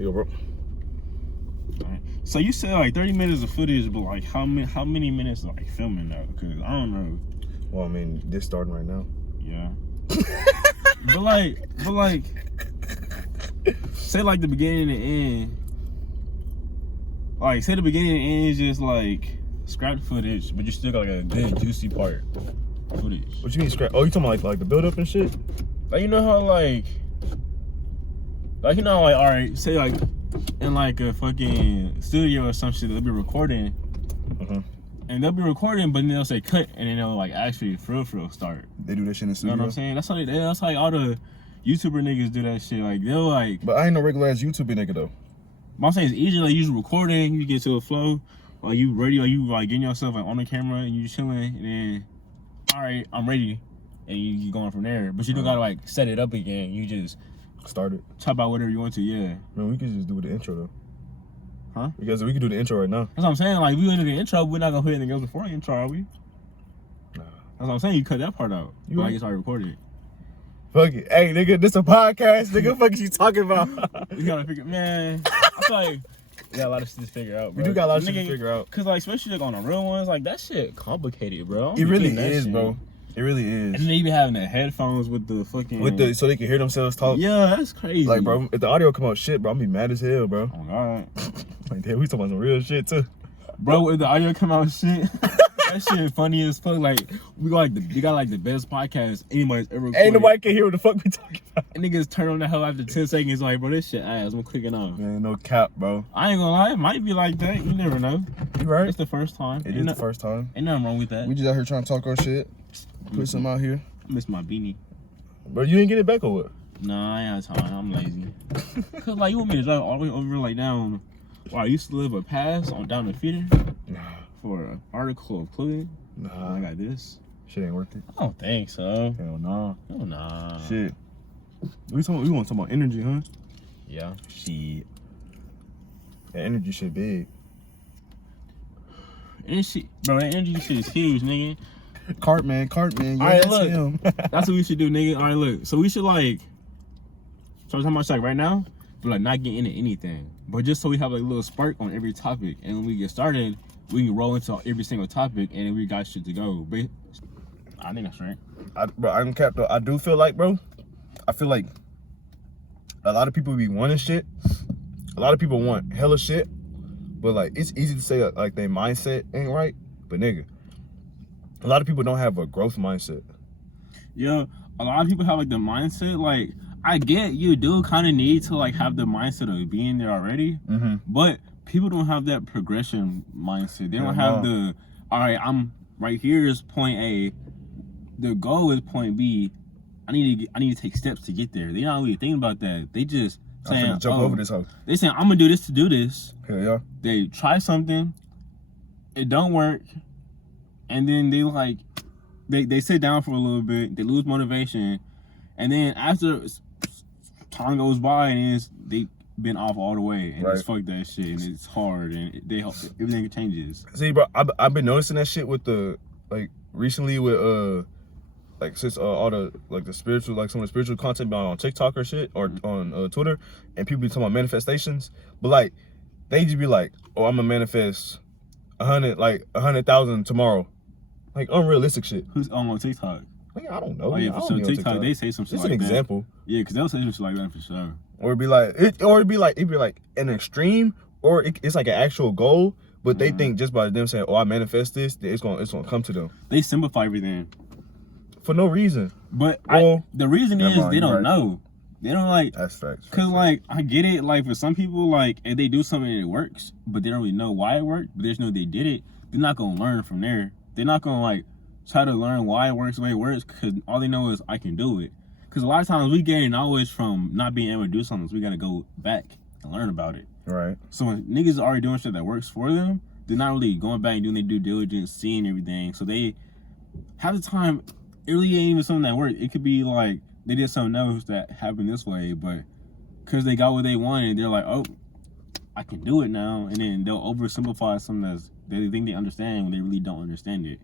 Here you go, bro. Right. So you said like 30 minutes of footage, but like how many minutes like filming though? Because I don't know. Well, I mean, this starting right now. Yeah. but like, say like the beginning and the end. Like say the beginning and the end is just like scrap footage, but you still got like a good juicy part footage. What you mean scrap? Oh, you talking about like the build up and shit? Like you know how like you know like all right, say like in like a fucking studio or some shit they'll be recording, and they'll be recording, but then they'll say cut, and then they'll like actually for real start. They do that shit in the studio. You know what I'm saying? That's like all the YouTuber niggas do that shit. Like they'll like. But I ain't no regular ass YouTuber nigga though. But I'm saying it's easy. Like you recording, you get to a flow, or you ready, or you like getting yourself like on the camera and you chilling, and then all right, I'm ready, and you going from there. But you don't gotta like set it up again. You just start it. Talk about whatever you want to. Yeah. Man, we could just do the intro though. Huh? Because we could do the intro right now. That's what I'm saying. Like we went to the intro, we're not gonna put anything else before the intro, are we? Nah. That's what I'm saying. You cut that part out. You like it's already recorded. Fuck it. Hey, nigga, this a podcast. Nigga, fuck is you talking about? You gotta figure, man. I feel like we got a lot of shit to figure out, bro. We do got a lot of shit to figure out. Cause like, especially like on the real ones, like that shit complicated, bro. It really is, bro. It really is. And then they be having the headphones with the fucking... so they can hear themselves talk. Yeah, that's crazy. Like, bro, if the audio come out shit, bro, I'm be mad as hell, bro. Oh, God. Like, damn, we talking about some real shit, too. Bro, if the audio come out shit, that shit funny as fuck. Like, we got the best podcast anybody's ever recorded. Ain't nobody can hear what the fuck we talking about. And niggas turn on the hell after 10 seconds like, bro, this shit ass. I'm clicking off. Man, no cap, bro. I ain't gonna lie, it might be like that. You never know. You right. It's the first time. It is the first time. Ain't nothing wrong with that. We just out here trying to talk our shit. Put some out here. I miss my beanie. Bro, you ain't get it back or what? Nah, I ain't have time. I'm lazy. Cause like you want me to drive all the way over like down where I used to live a pass on down the feeder? Nah. For an article of clothing? Nah. I got this. Shit ain't worth it. I don't think so. Hell nah. Hell nah. Shit. We want to talk about energy, huh? Yeah. Shit. That energy shit big. And shit, bro, that energy shit is huge, nigga. Cartman. Yeah, all right, that's look. him. That's what we should do, nigga. All right, look. So we should like, so I'm talking about like right now, but like not get into anything, but just so we have like a little spark on every topic, and when we get started, we can roll into every single topic, and then we got shit to go. But I think that's right. Bro, I'm capped though. I do feel like, bro, I feel like a lot of people be wanting shit. A lot of people want hella shit, but like it's easy to say like their mindset ain't right. But nigga, a lot of people don't have a growth mindset. Yeah, a lot of people have like the mindset. Like I get you do kind of need to like have the mindset of being there already, but people don't have that progression mindset. They don't have the all right. I'm right here is point A. The goal is point B. I need to take steps to get there. They not really thinking about that. They just saying, jump over this hoe. They saying I'm gonna do this to do this. Hell yeah. They try something, it don't work, and then they sit down for a little bit. They lose motivation, and then after time goes by and they been off all the way, and it's fuck that shit, and it's hard, and everything changes. See, bro, I've been noticing that shit with the like recently with like since all the like the spiritual, like some of the spiritual content on TikTok or shit or on Twitter, and people be talking about manifestations, but like they just be like, oh, I'm gonna manifest 100,000 tomorrow, like unrealistic shit. Who's on TikTok? Like, I don't know. Oh yeah, for sure. TikTok, they say some shit Just like an that. Example. Yeah, because they'll say some shit like that for sure. Or it'd be like an extreme, or it's like an actual goal, but they think just by them saying, oh, I manifest this, it's gonna come to them. They simplify everything. For no reason. But the reason is they don't know. They don't like. That's facts. Cause like I get it. Like for some people, like if they do something and it works, but they don't really know why it worked, but they just know they did it, they're not gonna learn from there. They're not gonna like try to learn why it works the way it works, cause all they know is I can do it. Cause a lot of times we gain knowledge from not being able to do something, so we gotta go back and learn about it. Right. So when niggas are already doing shit that works for them, they're not really going back and doing their due diligence, seeing everything. So they half the time it really ain't even something that worked. It could be like they did something else that happened this way, but because they got what they wanted, they're like, oh, I can do it now. And then they'll oversimplify something that they think they understand when they really don't understand it.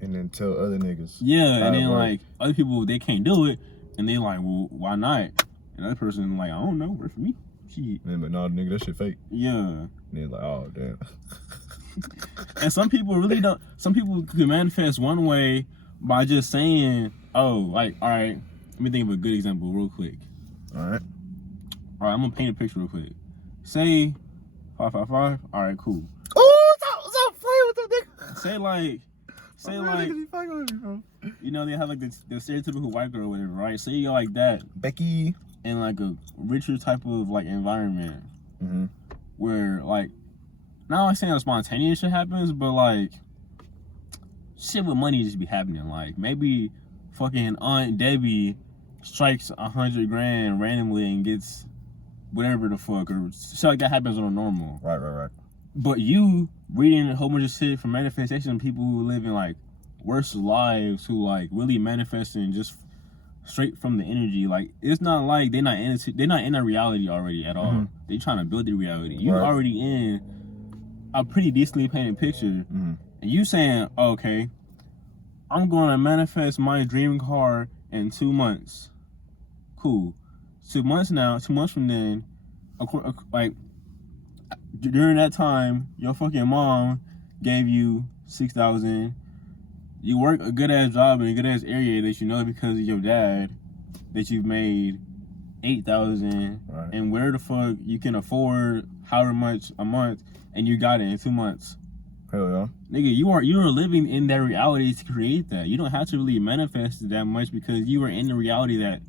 And then tell other niggas. Yeah, and then like other people, they can't do it, and they like, well, why not? And that person like, I don't know, work for me. Shit. And but no, nigga, that shit fake. Yeah. And they're like, oh damn. And some people really don't. Some people can manifest one way by just saying, "Oh, like, all right." Let me think of a good example real quick. All right. All right, I'm gonna paint a picture real quick. Say 555. All right, cool. Oh, stop playing with that nigga. Say like, you know, they have like the stereotypical white girl or whatever, right? Say you're like that, Becky, in like a richer type of like environment, where like, not like saying that spontaneous shit happens, but like, shit with money just be happening. Like maybe fucking Aunt Debbie strikes 100 grand randomly and gets whatever the fuck, or shit like that happens on a normal. Right. But you reading a whole bunch of shit from manifestation, people who live in like worse lives, who like really manifesting just straight from the energy. Like it's not like they're not in a reality already at all. They trying to build the reality. You already in a pretty decently painted picture, and you saying, okay, I'm gonna manifest my dream car in 2 months. Cool. 2 months now. 2 months from then, like. During that time, your fucking mom gave you $6,000. You work a good ass job in a good ass area that you know because of your dad, that you've made $8,000, and where the fuck you can afford however much a month, and you got it in 2 months. Hell yeah. Nigga, you are living in that reality to create that. You don't have to really manifest it that much because you are in the reality that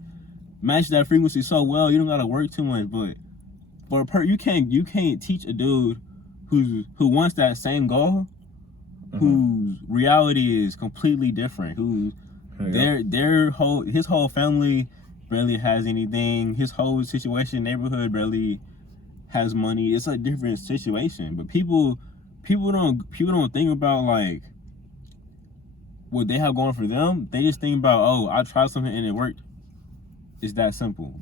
match that frequency so well. You don't gotta work too much, but you can't teach a dude who wants that same goal, whose reality is completely different, who his whole family barely has anything, his whole situation, neighborhood barely has money. It's a different situation. But people don't think about like what they have going for them. They just think about, oh, I tried something and it worked. It's that simple.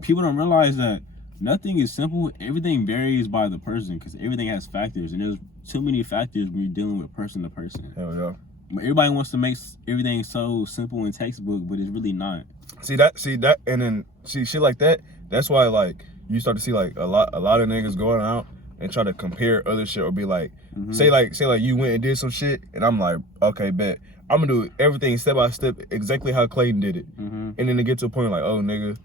People don't realize that nothing is simple. Everything varies by the person because everything has factors, and there's too many factors when you're dealing with person to person. Hell yeah. But everybody wants to make everything so simple and textbook, but it's really not. See that, and then shit like that. That's why like you start to see like a lot of niggas going out and try to compare other shit, or be like, say like you went and did some shit, and I'm like, okay, bet I'm gonna do everything step by step exactly how Clayton did it, and then to get to a point like, oh nigga,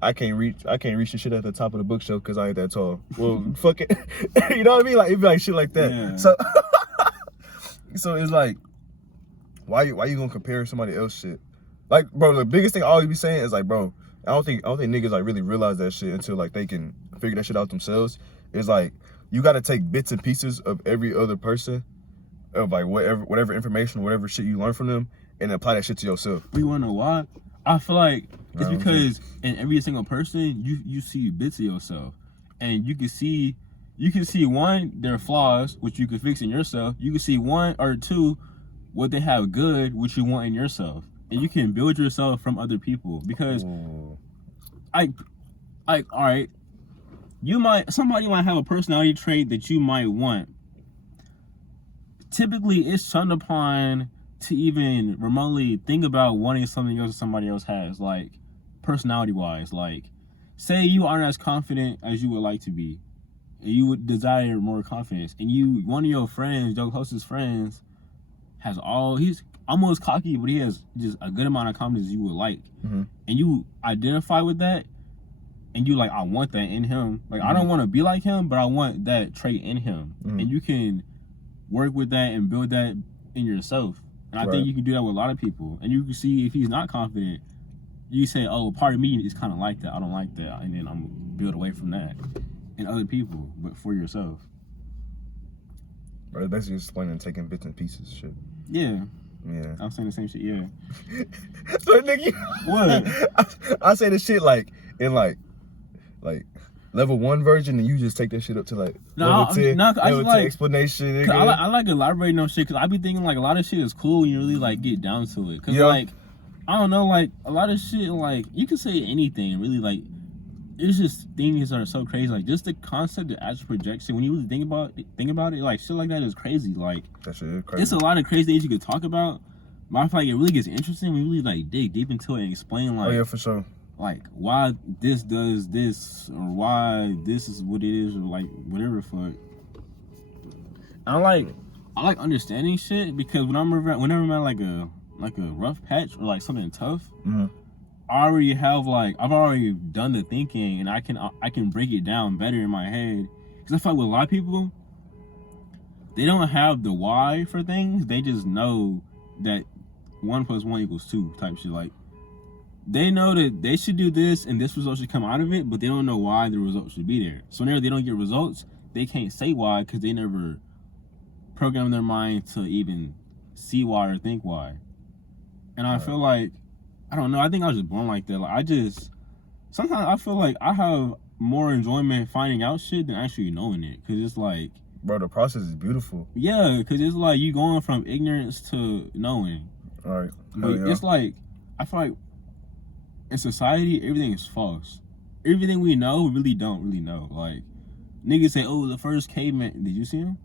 I can't reach the shit at the top of the bookshelf because I ain't that tall. Well, fuck it. You know what I mean? Like it'd be like shit like that. Yeah. So it's like, why you gonna compare somebody else shit? Like, bro, the biggest thing I always be saying is like, bro, I don't think niggas like really realize that shit until like they can figure that shit out themselves. It's like you gotta take bits and pieces of every other person, of like whatever information, whatever shit you learn from them, and apply that shit to yourself. You wanna know why? I feel like it's because in every single person you see bits of yourself, and you can see one, their flaws, which you can fix in yourself. You can see one or two what they have good, which you want in yourself, and you can build yourself from other people. Because all right, somebody might have a personality trait that you might want. Typically, it's shunned upon to even remotely think about wanting something else that somebody else has, like personality wise. Like, say you aren't as confident as you would like to be, and you would desire more confidence, and one of your friends, your closest friends, he's almost cocky, but he has just a good amount of confidence you would like, and you identify with that, and you like, I want that in him. Like, I don't want to be like him, but I want that trait in him, and you can work with that and build that in yourself. And I think you can do that with a lot of people. And you can see if he's not confident, you say, oh, part of me is kind of like that. I don't like that. And then I'm going to build away from that in other people, but for yourself. Bro, it's basically just explaining taking bits and pieces shit. Yeah. Yeah. I'm saying the same shit, yeah. So, nigga, what? I say this shit like in like level 1 version, and you just take that shit up to like level 10. Level 10 explanation. Nigga. I like elaborating on shit because I be thinking like a lot of shit is cool when you really like get down to it. Cause like, I don't know, like a lot of shit, like you can say anything really, like it's just things that are so crazy. Like just the concept of astral projection, when you really think about it, like shit like that is crazy. Like that shit is crazy. It's a lot of crazy things you could talk about, but I feel like it really gets interesting when you really like dig deep into it and explain like, oh yeah, for sure. like why this does this or why this is what it is or like whatever the fuck. I like understanding shit because whenever I'm at like a rough patch or like something tough, I already have I've already done the thinking and I can break it down better in my head. Because I feel like with a lot of people, they don't have the why for things. They just know that 1 + 1 = 2 type shit. Like they know that they should do this and this result should come out of it, but they don't know why the result should be there. So whenever they don't get results, they can't say why because they never program their mind to even see why or think why. And I feel like, I don't know, I think I was just born like that. Like sometimes I feel like I have more enjoyment finding out shit than actually knowing it. Cause it's like, bro, the process is beautiful. Yeah, cause it's like you going from ignorance to knowing. All right. But it's like, I feel like in society, everything is false. Everything we know, we really don't really know. Like, niggas say, oh, the first caveman, did you see him?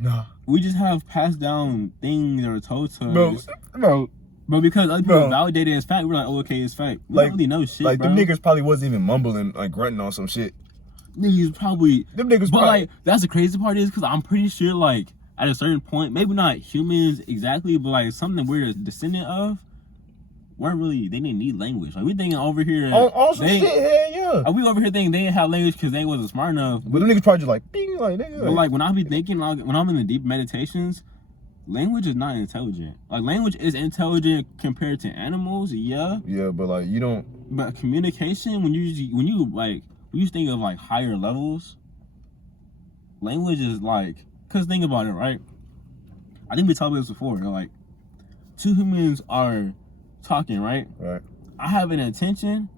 Nah. We just have passed down things that are told to us. Bro. But because other people validate it as fact, we're like, oh, okay, it's fact. We don't really know shit, like, bro. them niggas probably wasn't even mumbling, like, grunting on some shit. Niggas probably... Them niggas But, like, that's the crazy part is, because I'm pretty sure, like, at a certain point, maybe not humans exactly, but, like, something we're a descendant of, weren't really... They didn't need language. Like, we thinking over here... On some shit, hell yeah. Are we over here thinking they didn't have language because they wasn't smart enough? But them niggas probably just like, bing, like, nigga. But, like, when I be thinking, like, when I'm in the deep meditations... Language is not intelligent. Like, language is intelligent compared to animals, yeah. Yeah, but like you don't. But communication, when you think of like higher levels, language is like, cause think about it, right? I think we talked about this before. Like, two humans are talking, right? Right. I have an intention,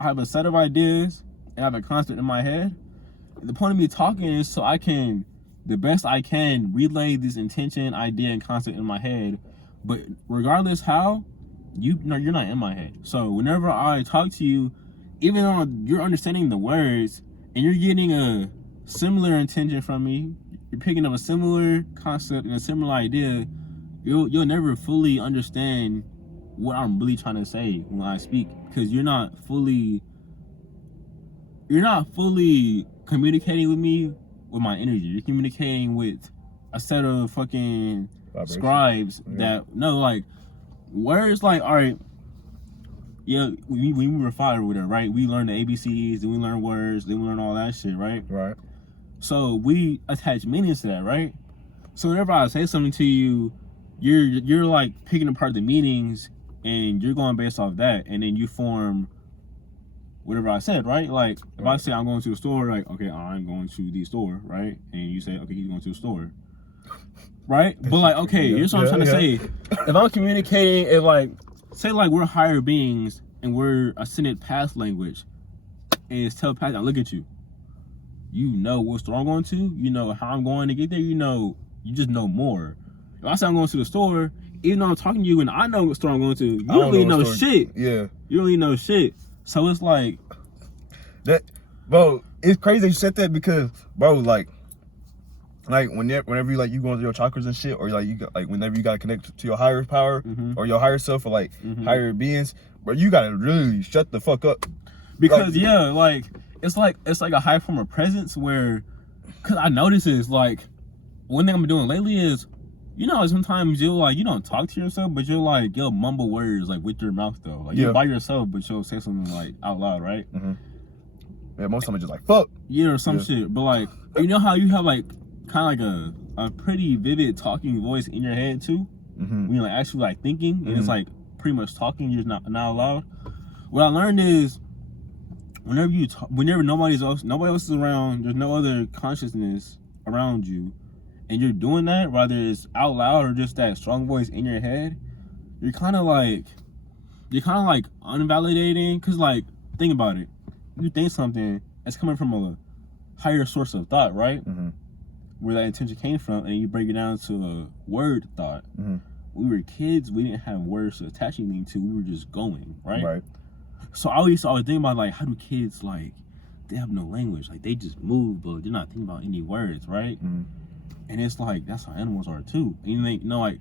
I have a set of ideas, and I have a concept in my head. The point of me talking is so I can, the best I can, relay this intention, idea, and concept in my head. But regardless how, you're not in my head. So whenever I talk to you, even though you're understanding the words and you're getting a similar intention from me, you're picking up a similar concept and a similar idea, you'll never fully understand what I'm really trying to say when I speak, because you're not fully communicating with me with my energy. You're communicating with a set of fucking scribes that know, like, words, like, all right, yeah, when we were 5 or whatever, right? We learned the ABCs, then we learned words, then we learned all that shit, right? Right. So we attach meanings to that, right? So whenever I say something to you, you're like picking apart the meanings and you're going based off that, and then you form whatever I said, right? Like, if I say I'm going to the store, like, okay, I'm going to the store, right? And you say, okay, he's going to the store, right? But like, okay, here's what I'm trying to say. If I'm communicating, if like, say like we're higher beings and we're ascended past language, and it's telepathic, I look at you. You know what store I'm going to. You know how I'm going to get there. You just know more. If I say I'm going to the store, even though I'm talking to you and I know what store I'm going to, you don't really know shit. Yeah. You don't really know shit. So it's like that, bro. It's crazy you said that because, bro, like whenever you like you go into your chakras and shit, or like you got, like whenever you gotta connect to your higher power or your higher self, or like higher beings, bro, you gotta really shut the fuck up. Because like it's like a high form of presence where, cause I notice is like one thing I'm doing lately is, you know, sometimes you'll like, you don't talk to yourself, but you'll mumble words like with your mouth though. Like you're by yourself, but you'll say something like out loud, right? Yeah, most of them are just like fuck. Yeah, or some shit. But like, you know how you have like kind of like a pretty vivid talking voice in your head too? When you're like actually like thinking and it's like pretty much talking, you're just not loud. What I learned is whenever you talk, whenever nobody else is around, there's no other consciousness around you, and you're doing that, whether it's out loud or just that strong voice in your head, you're kind of like unvalidating. Cause like, think about it. You think something that's coming from a higher source of thought, right? Where that intention came from, and you break it down to a word thought. When we were kids, we didn't have words to attach anything to. We were just going, right? Right. So I always think about like, how do kids, like, they have no language, like they just move, but they're not thinking about any words, right? And it's like, that's how animals are too. And you know, like,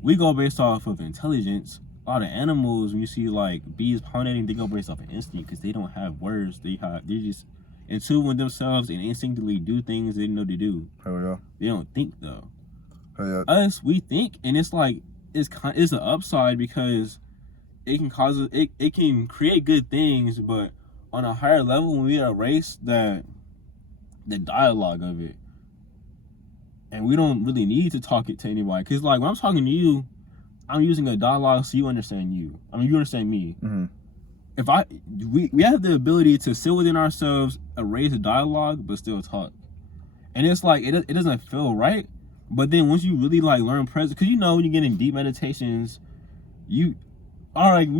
we go based off of intelligence, a lot of animals, when you see like bees pollinating, they go based off of instinct because they don't have words. They just in tune with themselves and instinctively do things they know to do. Hell yeah. They don't think though. Hell yeah. Us, we think, and it's like it's an upside because it can it can create good things, but on a higher level, when we erase the dialogue of it, and we don't really need to talk it to anybody, because like when I'm talking to you, I'm using a dialogue so you understand you. I mean, you understand me. Mm-hmm. If we have the ability to sit within ourselves, erase the dialogue, but still talk, and it's like it doesn't feel right. But then once you really like learn presence, because you know when you get in deep meditations, when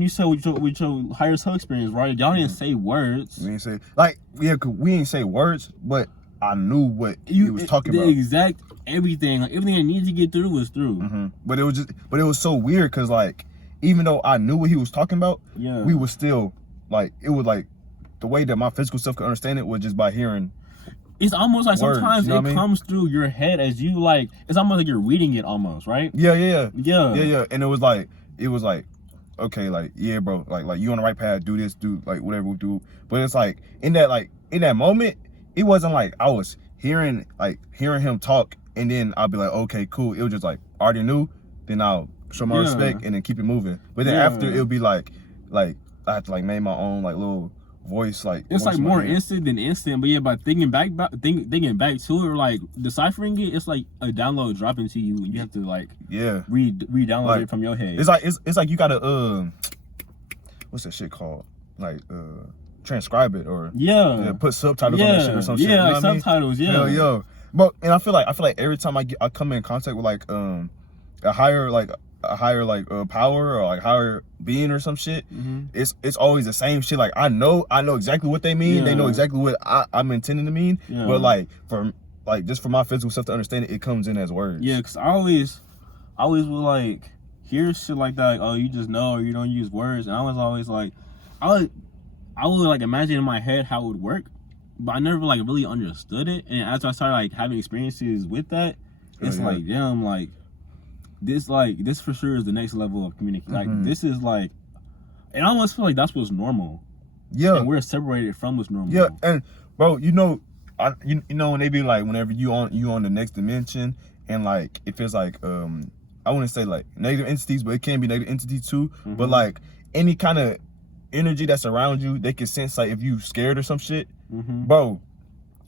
you say with your higher self experience, right? Y'all didn't say words. We didn't say we didn't say words, but I knew what he was talking about. The exact everything I needed to get through was through. Mm-hmm. But it was so weird because like even though I knew what he was talking about, we was still like it was like the way that my physical self could understand it was just by hearing. It's almost like words, sometimes you know it comes through your head as you like. It's almost like you're reading it almost, right? Yeah. And it was like okay, like yeah, bro, like you on the right path. Do this, do like whatever we do. But it's like in that moment, it wasn't like I was hearing him talk, and then I'll be like, okay, cool. It was just like I already knew. Then I'll show my respect and then keep it moving. But then after it'll be like I have to like make my own like little voice like it's like more instant than instant, but yeah, by thinking back to it or like deciphering it, it's like a download dropping to you. You have to like re-download like, it from your head. It's like you gotta what's that shit called, like transcribe it or put subtitles on that shit or some shit. You know like subtitles. I mean? Hell yeah. But and I feel like every time I come in contact with like a higher power or like higher being or some shit, it's always the same shit. Like I know exactly what they mean. They know exactly what I'm intending to mean. But like just for my physical self to understand it, it comes in as words. Yeah, because I always would like hear shit like that. Like, oh, you just know or you don't use words. And I was always like, I would like imagine in my head how it would work, but I never like really understood it. And as I started like having experiences with that, it's like damn, like this for sure is the next level of communication. Like this is like, and I almost feel like that's what's normal. Yeah, and we're separated from what's normal. Yeah, and bro, you know when they be like whenever you on the next dimension and like it feels like I wouldn't say like negative entities, but it can be negative entities too. But like any kind of energy that's around you, they can sense like if you scared or some shit. Bro,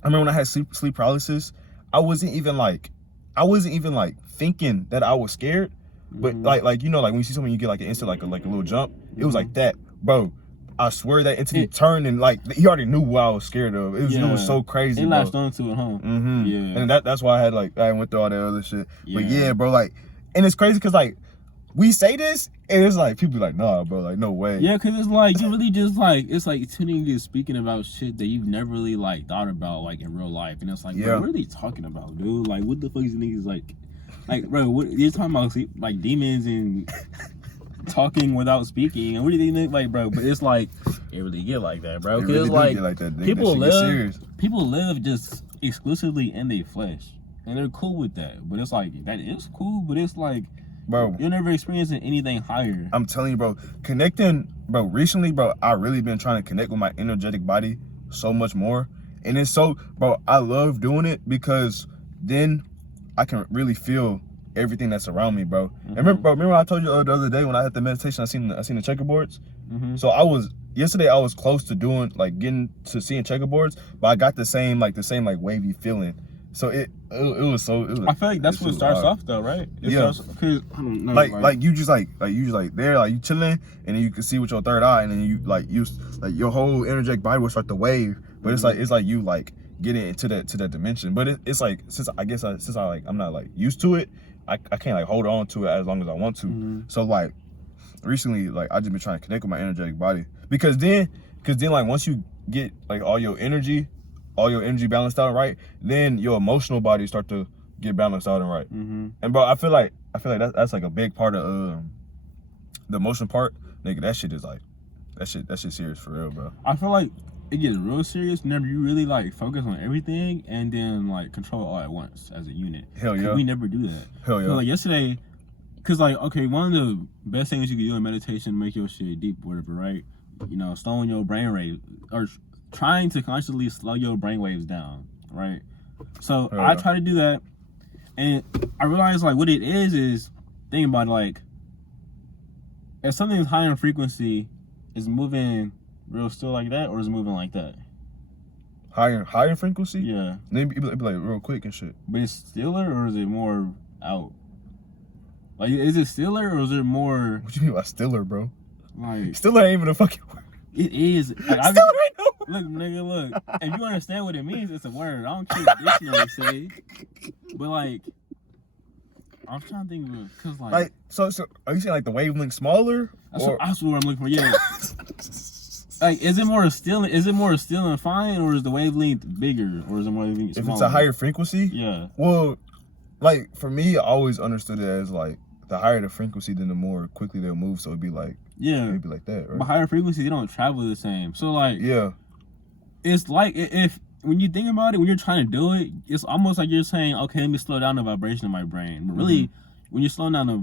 I remember when I had sleep paralysis, I wasn't even like thinking that I was scared, but like you know like when you see someone you get like an instant like a little jump, it was like that, bro. I swear that entity turned and like he already knew what I was scared of. It was so crazy. It latched onto it, huh? Yeah, and that's why I went through all that other shit. But yeah, bro, like, and it's crazy because like we say this and it's like people be like, nah, bro, like no way. Yeah, because it's like you really just like it's like tuning to speaking about shit that you've never really like thought about like in real life, and it's like, bro, what are they talking about, dude? Like, what the fuck is niggas like, bro? What you're talking about? Like demons and talking without speaking, and what do you think, like, bro? But it's like it really get like that, bro. Because really like, people live just exclusively in their flesh, and they're cool with that. But it's like that is cool, but it's like, bro, you're never experiencing anything higher. I'm telling you, bro. Connecting, bro. Recently, bro, I really been trying to connect with my energetic body so much more, and it's so, bro. I love doing it because then I can really feel everything that's around me, bro. And remember I told you the other day when I had the meditation, I seen the checkerboards. So yesterday I was close to getting to seeing checkerboards, but I got the same wavy feeling. So it was I feel like that's what starts off though, right? Starts, cause, I don't know, like you just there, like you chilling, and then you can see with your third eye, and then you your whole energetic body will start to wave. But it's like you like getting into that dimension. But it's like since I'm not like used to it, I can't like hold on to it as long as I want to. So like recently, like I just been trying to connect with my energetic body because then like once you get like all your energy balanced out right, then your emotional body start to get balanced out and right. And bro, I feel like that's like a big part of the emotion part, nigga. That shit is like that shit serious for real, bro. I feel like it gets real serious whenever you really like focus on everything and then like control all at once as a unit. Hell yeah. We never do that. Hell yeah. Like yesterday, cause like, okay, one of the best things you can do in meditation, make your shit deep, whatever, right? You know, slowing your brain rate or trying to consciously slow your brain waves down, right? So I try to do that, and I realize like what it is thinking about it, like if something is high in frequency, is moving real still like that, or is it moving like that? Higher frequency? Yeah. Maybe it'd be like real quick and shit. But it's stiller, or is it more out? Like, is it stiller, or is it more? What you mean by stiller, bro? Like, stiller ain't even a fucking word. It is. Like, stiller ain't no word. Look, nigga, look. If you understand what it means, it's a word. I don't care what dictionary say. But like, I'm trying to think of it, cause like so are you saying like the wavelength smaller? That's what I'm looking for. Yeah. Like, is it more still and fine, or is the wavelength bigger, or is it more smaller? If it's a higher frequency? Yeah. Well, like for me, I always understood it as like the higher the frequency, then the more quickly they'll move. So it'd be like it'd be like that, right? But higher frequencies, they don't travel the same. So like it's like if when you think about it, when you're trying to do it, it's almost like you're saying, okay, let me slow down the vibration of my brain. But really, when you're slowing down the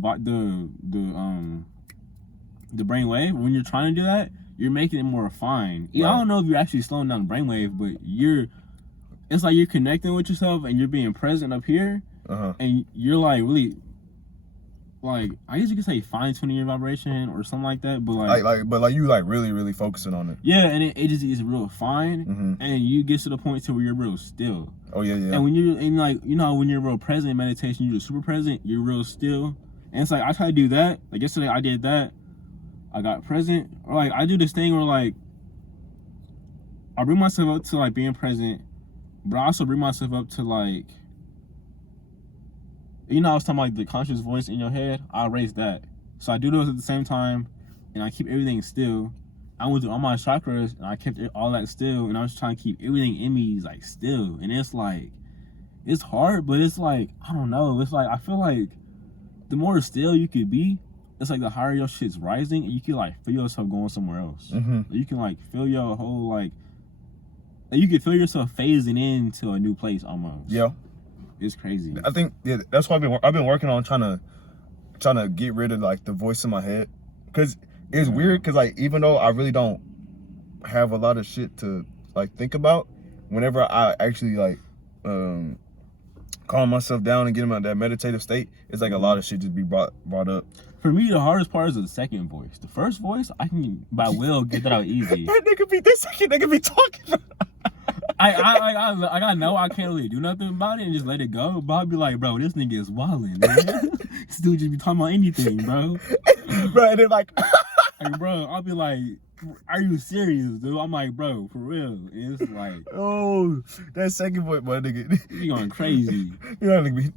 brain wave, when you're trying to do that, you're making it more refined. Right. I don't know if you're actually slowing down the brainwave, but it's like you're connecting with yourself and you're being present up here, and you're like really, like, I guess you could say fine-tuning your vibration or something like that, but like you like really, really focusing on it. Yeah, and it just is real fine, and you get to the point to where you're real still. Oh yeah. And when you're in, like, you know, when you're real present in meditation, you're super present, you're real still, and it's like I try to do that. Like yesterday, I did that. I got present, or like I do this thing where like I bring myself up to like being present, but I also bring myself up to like, you know, I was talking about like the conscious voice in your head. I erase that, so I do those at the same time, and I keep everything still. I went through all my chakras, and I kept all that still, and I was trying to keep everything in me like still, and it's like it's hard, but it's like I don't know. It's like I feel like the more still you could be, it's like the higher your shit's rising, and you can like feel yourself going somewhere else. You can like feel your whole like you can feel yourself phasing into a new place almost. Yeah, it's crazy. I think that's why I've been working on trying to get rid of like the voice in my head, because it's weird. Because like even though I really don't have a lot of shit to like think about, whenever I actually like calm myself down and get in that meditative state, it's like a lot of shit just be brought up. For me, the hardest part is the second voice. The first voice, I can by will get that out easy. That nigga be talking. I know I can't really do nothing about it and just let it go. But I'll be like, bro, this nigga is wildin', man. This dude just be talking about anything, bro. Bro, and then like bro, I'll be like, are you serious, dude? I'm like, bro, for real. And it's like, oh, that second voice, my nigga. You going crazy. You know, nigga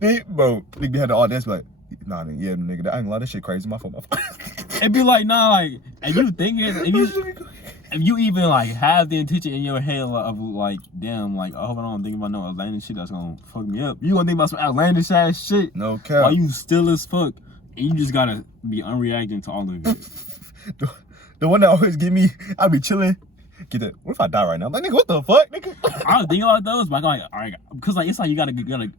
be had the audacity like, nah, yeah, nigga, I ain't gonna lie, this shit crazy. My fault. It'd be like, nah, like, and you thinking, if you even like have the intention in your head of like, damn, like, I hope I don't think about no outlandish shit that's gonna fuck me up. You gonna think about some outlandish ass shit? No cap. While you still as fuck, and you just gotta be unreacting to all of it. The one that always get me, I be chilling. Get that. What if I die right now? I'm like, nigga, what the fuck, nigga? I was thinking about those, but I'm like, all right, because like it's like you gotta.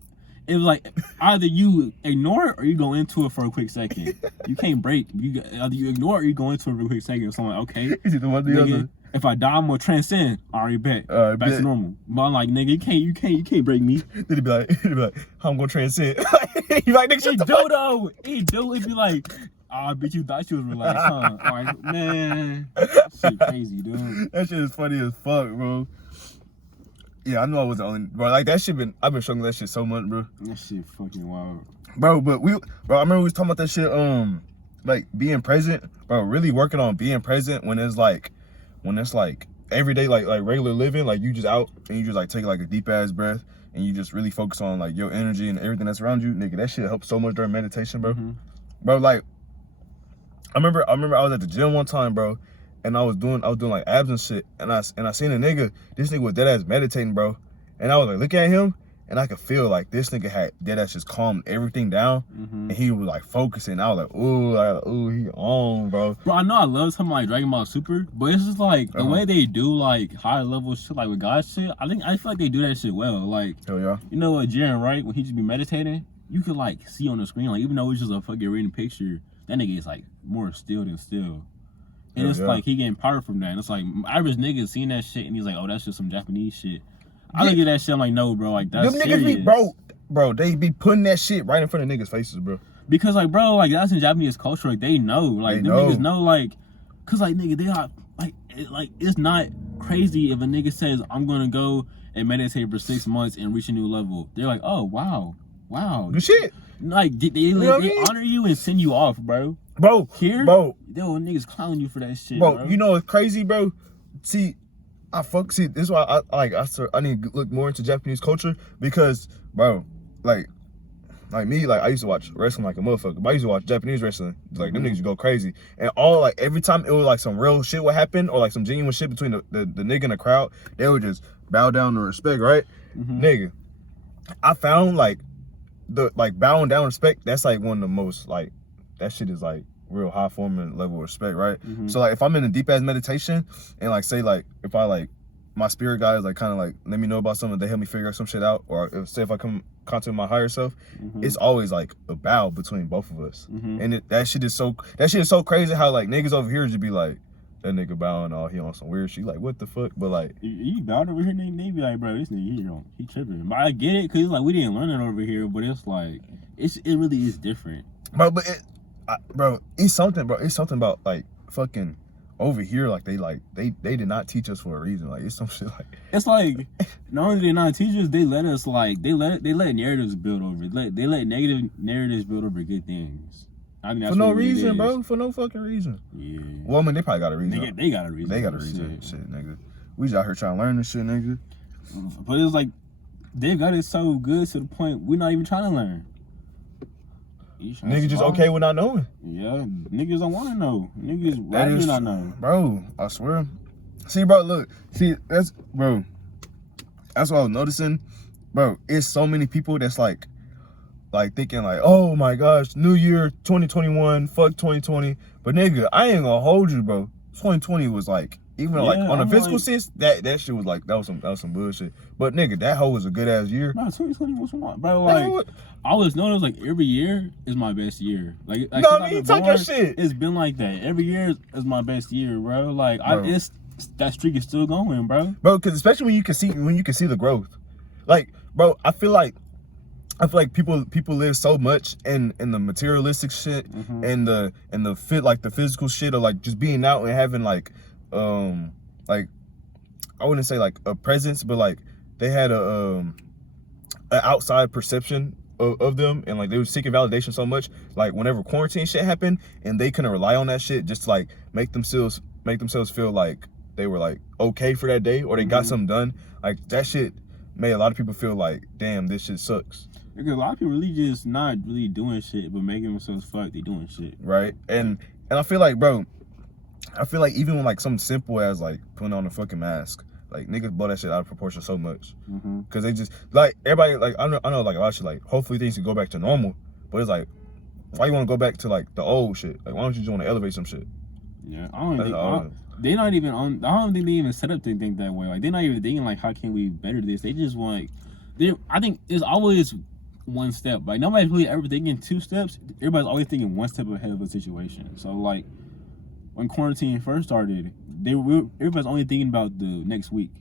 It was like either you ignore it or you go into it for a quick second. You can't break. Either you ignore it or you go into it for a quick second. So I'm like, okay, is it the one or the other? If I die, I'm gonna transcend. I already bet. Back to normal. But I'm like, nigga, you can't break me. Then he'd be like, how I'm gonna transcend? You like, nigga, he do though. He do. It'd be like, I bet you thought you was relaxed, huh? All right, man. That shit crazy, dude. That shit is funny as fuck, bro. Yeah, I know I was the only, bro. Like that shit I've been struggling with that shit so much, bro. That shit fucking wild, bro. But I remember we was talking about that shit, like being present, bro. Really working on being present when it's like everyday, like regular living, like you just out and you just like take like a deep ass breath and you just really focus on like your energy and everything that's around you, nigga. That shit helps so much during meditation, bro. Bro, like I remember I was at the gym one time, bro. And I was doing like abs and shit, and I seen a nigga. This nigga was dead ass meditating, bro. And I was like, look at him, and I could feel like this nigga had dead ass just calmed everything down, and he was like focusing. I was like, ooh, he on, bro. Bro, I know I love something like Dragon Ball Super, but it's just like the way they do like high level shit, like with God shit. I feel like they do that shit well. Like, hell yeah. You know what, Jiren, right? When he just be meditating, you could like see on the screen, like even though it's just a fucking written picture, that nigga is like more still than still. And it's like he getting power from that. And it's like average niggas seeing that shit and he's like, oh, that's just some Japanese shit. I look at that shit, I'm like, no, bro, like that's them serious. Niggas be, bro, they be putting that shit right in front of niggas' faces, bro. Because like, bro, like that's in Japanese culture, like they know, like them niggas know, like, cause like nigga, they are like it's not crazy if a nigga says I'm gonna go and meditate for 6 months and reach a new level. They're like, oh wow, good shit. Like they honor you and send you off, bro. Bro, here, bro, niggas clowning you for that shit, bro. You know what's crazy, bro? See, this is why I need to look more into Japanese culture because, bro, like me, like I used to watch wrestling like a motherfucker. But I used to watch Japanese wrestling. Like them niggas go crazy. And all like every time it was like some real shit would happen or like some genuine shit between the nigga and the crowd, they would just bow down to respect, right? Nigga. I found like bowing down respect, that's like one of the most like that shit is like real high form and level of respect, right? So like if I'm in a deep ass meditation and like say like if I like my spirit guide is like kind of like let me know about something, they help me figure some shit out, or if I come contact my higher self, it's always like a bow between both of us. And that shit is so crazy how like niggas over here just be like that nigga bowing, oh he on some weird shit, like what the fuck, but like you bowed over here, they be like, bro, this nigga he tripping. But I get it, cause it's like we didn't learn it over here, but it's like it really is different, bro. But it's something about like fucking over here, like they did not teach us for a reason. Like it's some shit like it's like not only they not teach us, they let us like they let narratives build over it. They let negative narratives build over good things. I think that's for no reason, bro. For no fucking reason. Yeah. Well, I mean, they probably got a reason. They got a reason. They got a reason. Shit, nigga. We just out here trying to learn this shit, nigga. But it's like they've got it so good to the point we're not even trying to learn. Niggas just okay with not knowing. Yeah, niggas don't want to know. Niggas rather not know. Bro, I swear. See, bro, look. See, that's what I was noticing. Bro, it's so many people that's like thinking like, oh my gosh, New Year 2021, fuck 2020. But nigga, I ain't gonna hold you, bro. 2020 was like, even like on a physical sense, that shit was like that was some bullshit. But nigga, that hoe was a good ass year. No, 2020 was one, bro. Like I always noticed like every year is my best year. Like no, I mean, talk your shit. It's been like that. Every year is my best year, bro. Like it's that streak is still going, bro. Bro, because especially when you can see the growth. Like, bro, I feel like people live so much in the materialistic shit and the physical shit of like just being out and having like I wouldn't say like a presence, but like they had an outside perception of them, and like they were seeking validation so much. Like whenever quarantine shit happened, and they couldn't rely on that shit just to like make themselves feel like they were like okay for that day or they got something done. Like that shit made a lot of people feel like, damn, this shit sucks. Because a lot of people really just not really doing shit, but making themselves feel like they doing shit. Right, and I feel like, bro, even when like something simple as like putting on a fucking mask, like niggas blow that shit out of proportion so much. Cause they just like everybody like I know like a lot of shit like hopefully things can go back to normal, but it's like why you want to go back to like the old shit? Like why don't you just want to elevate some shit? Yeah, I don't think they're not even on. I don't think they even set up to think that way. Like they're not even thinking like how can we better this? They just want. I think it's always one step. Like nobody's really ever thinking 2 steps. Everybody's always thinking 1 step ahead of a situation. So like when quarantine first started, everybody's only thinking about the next week,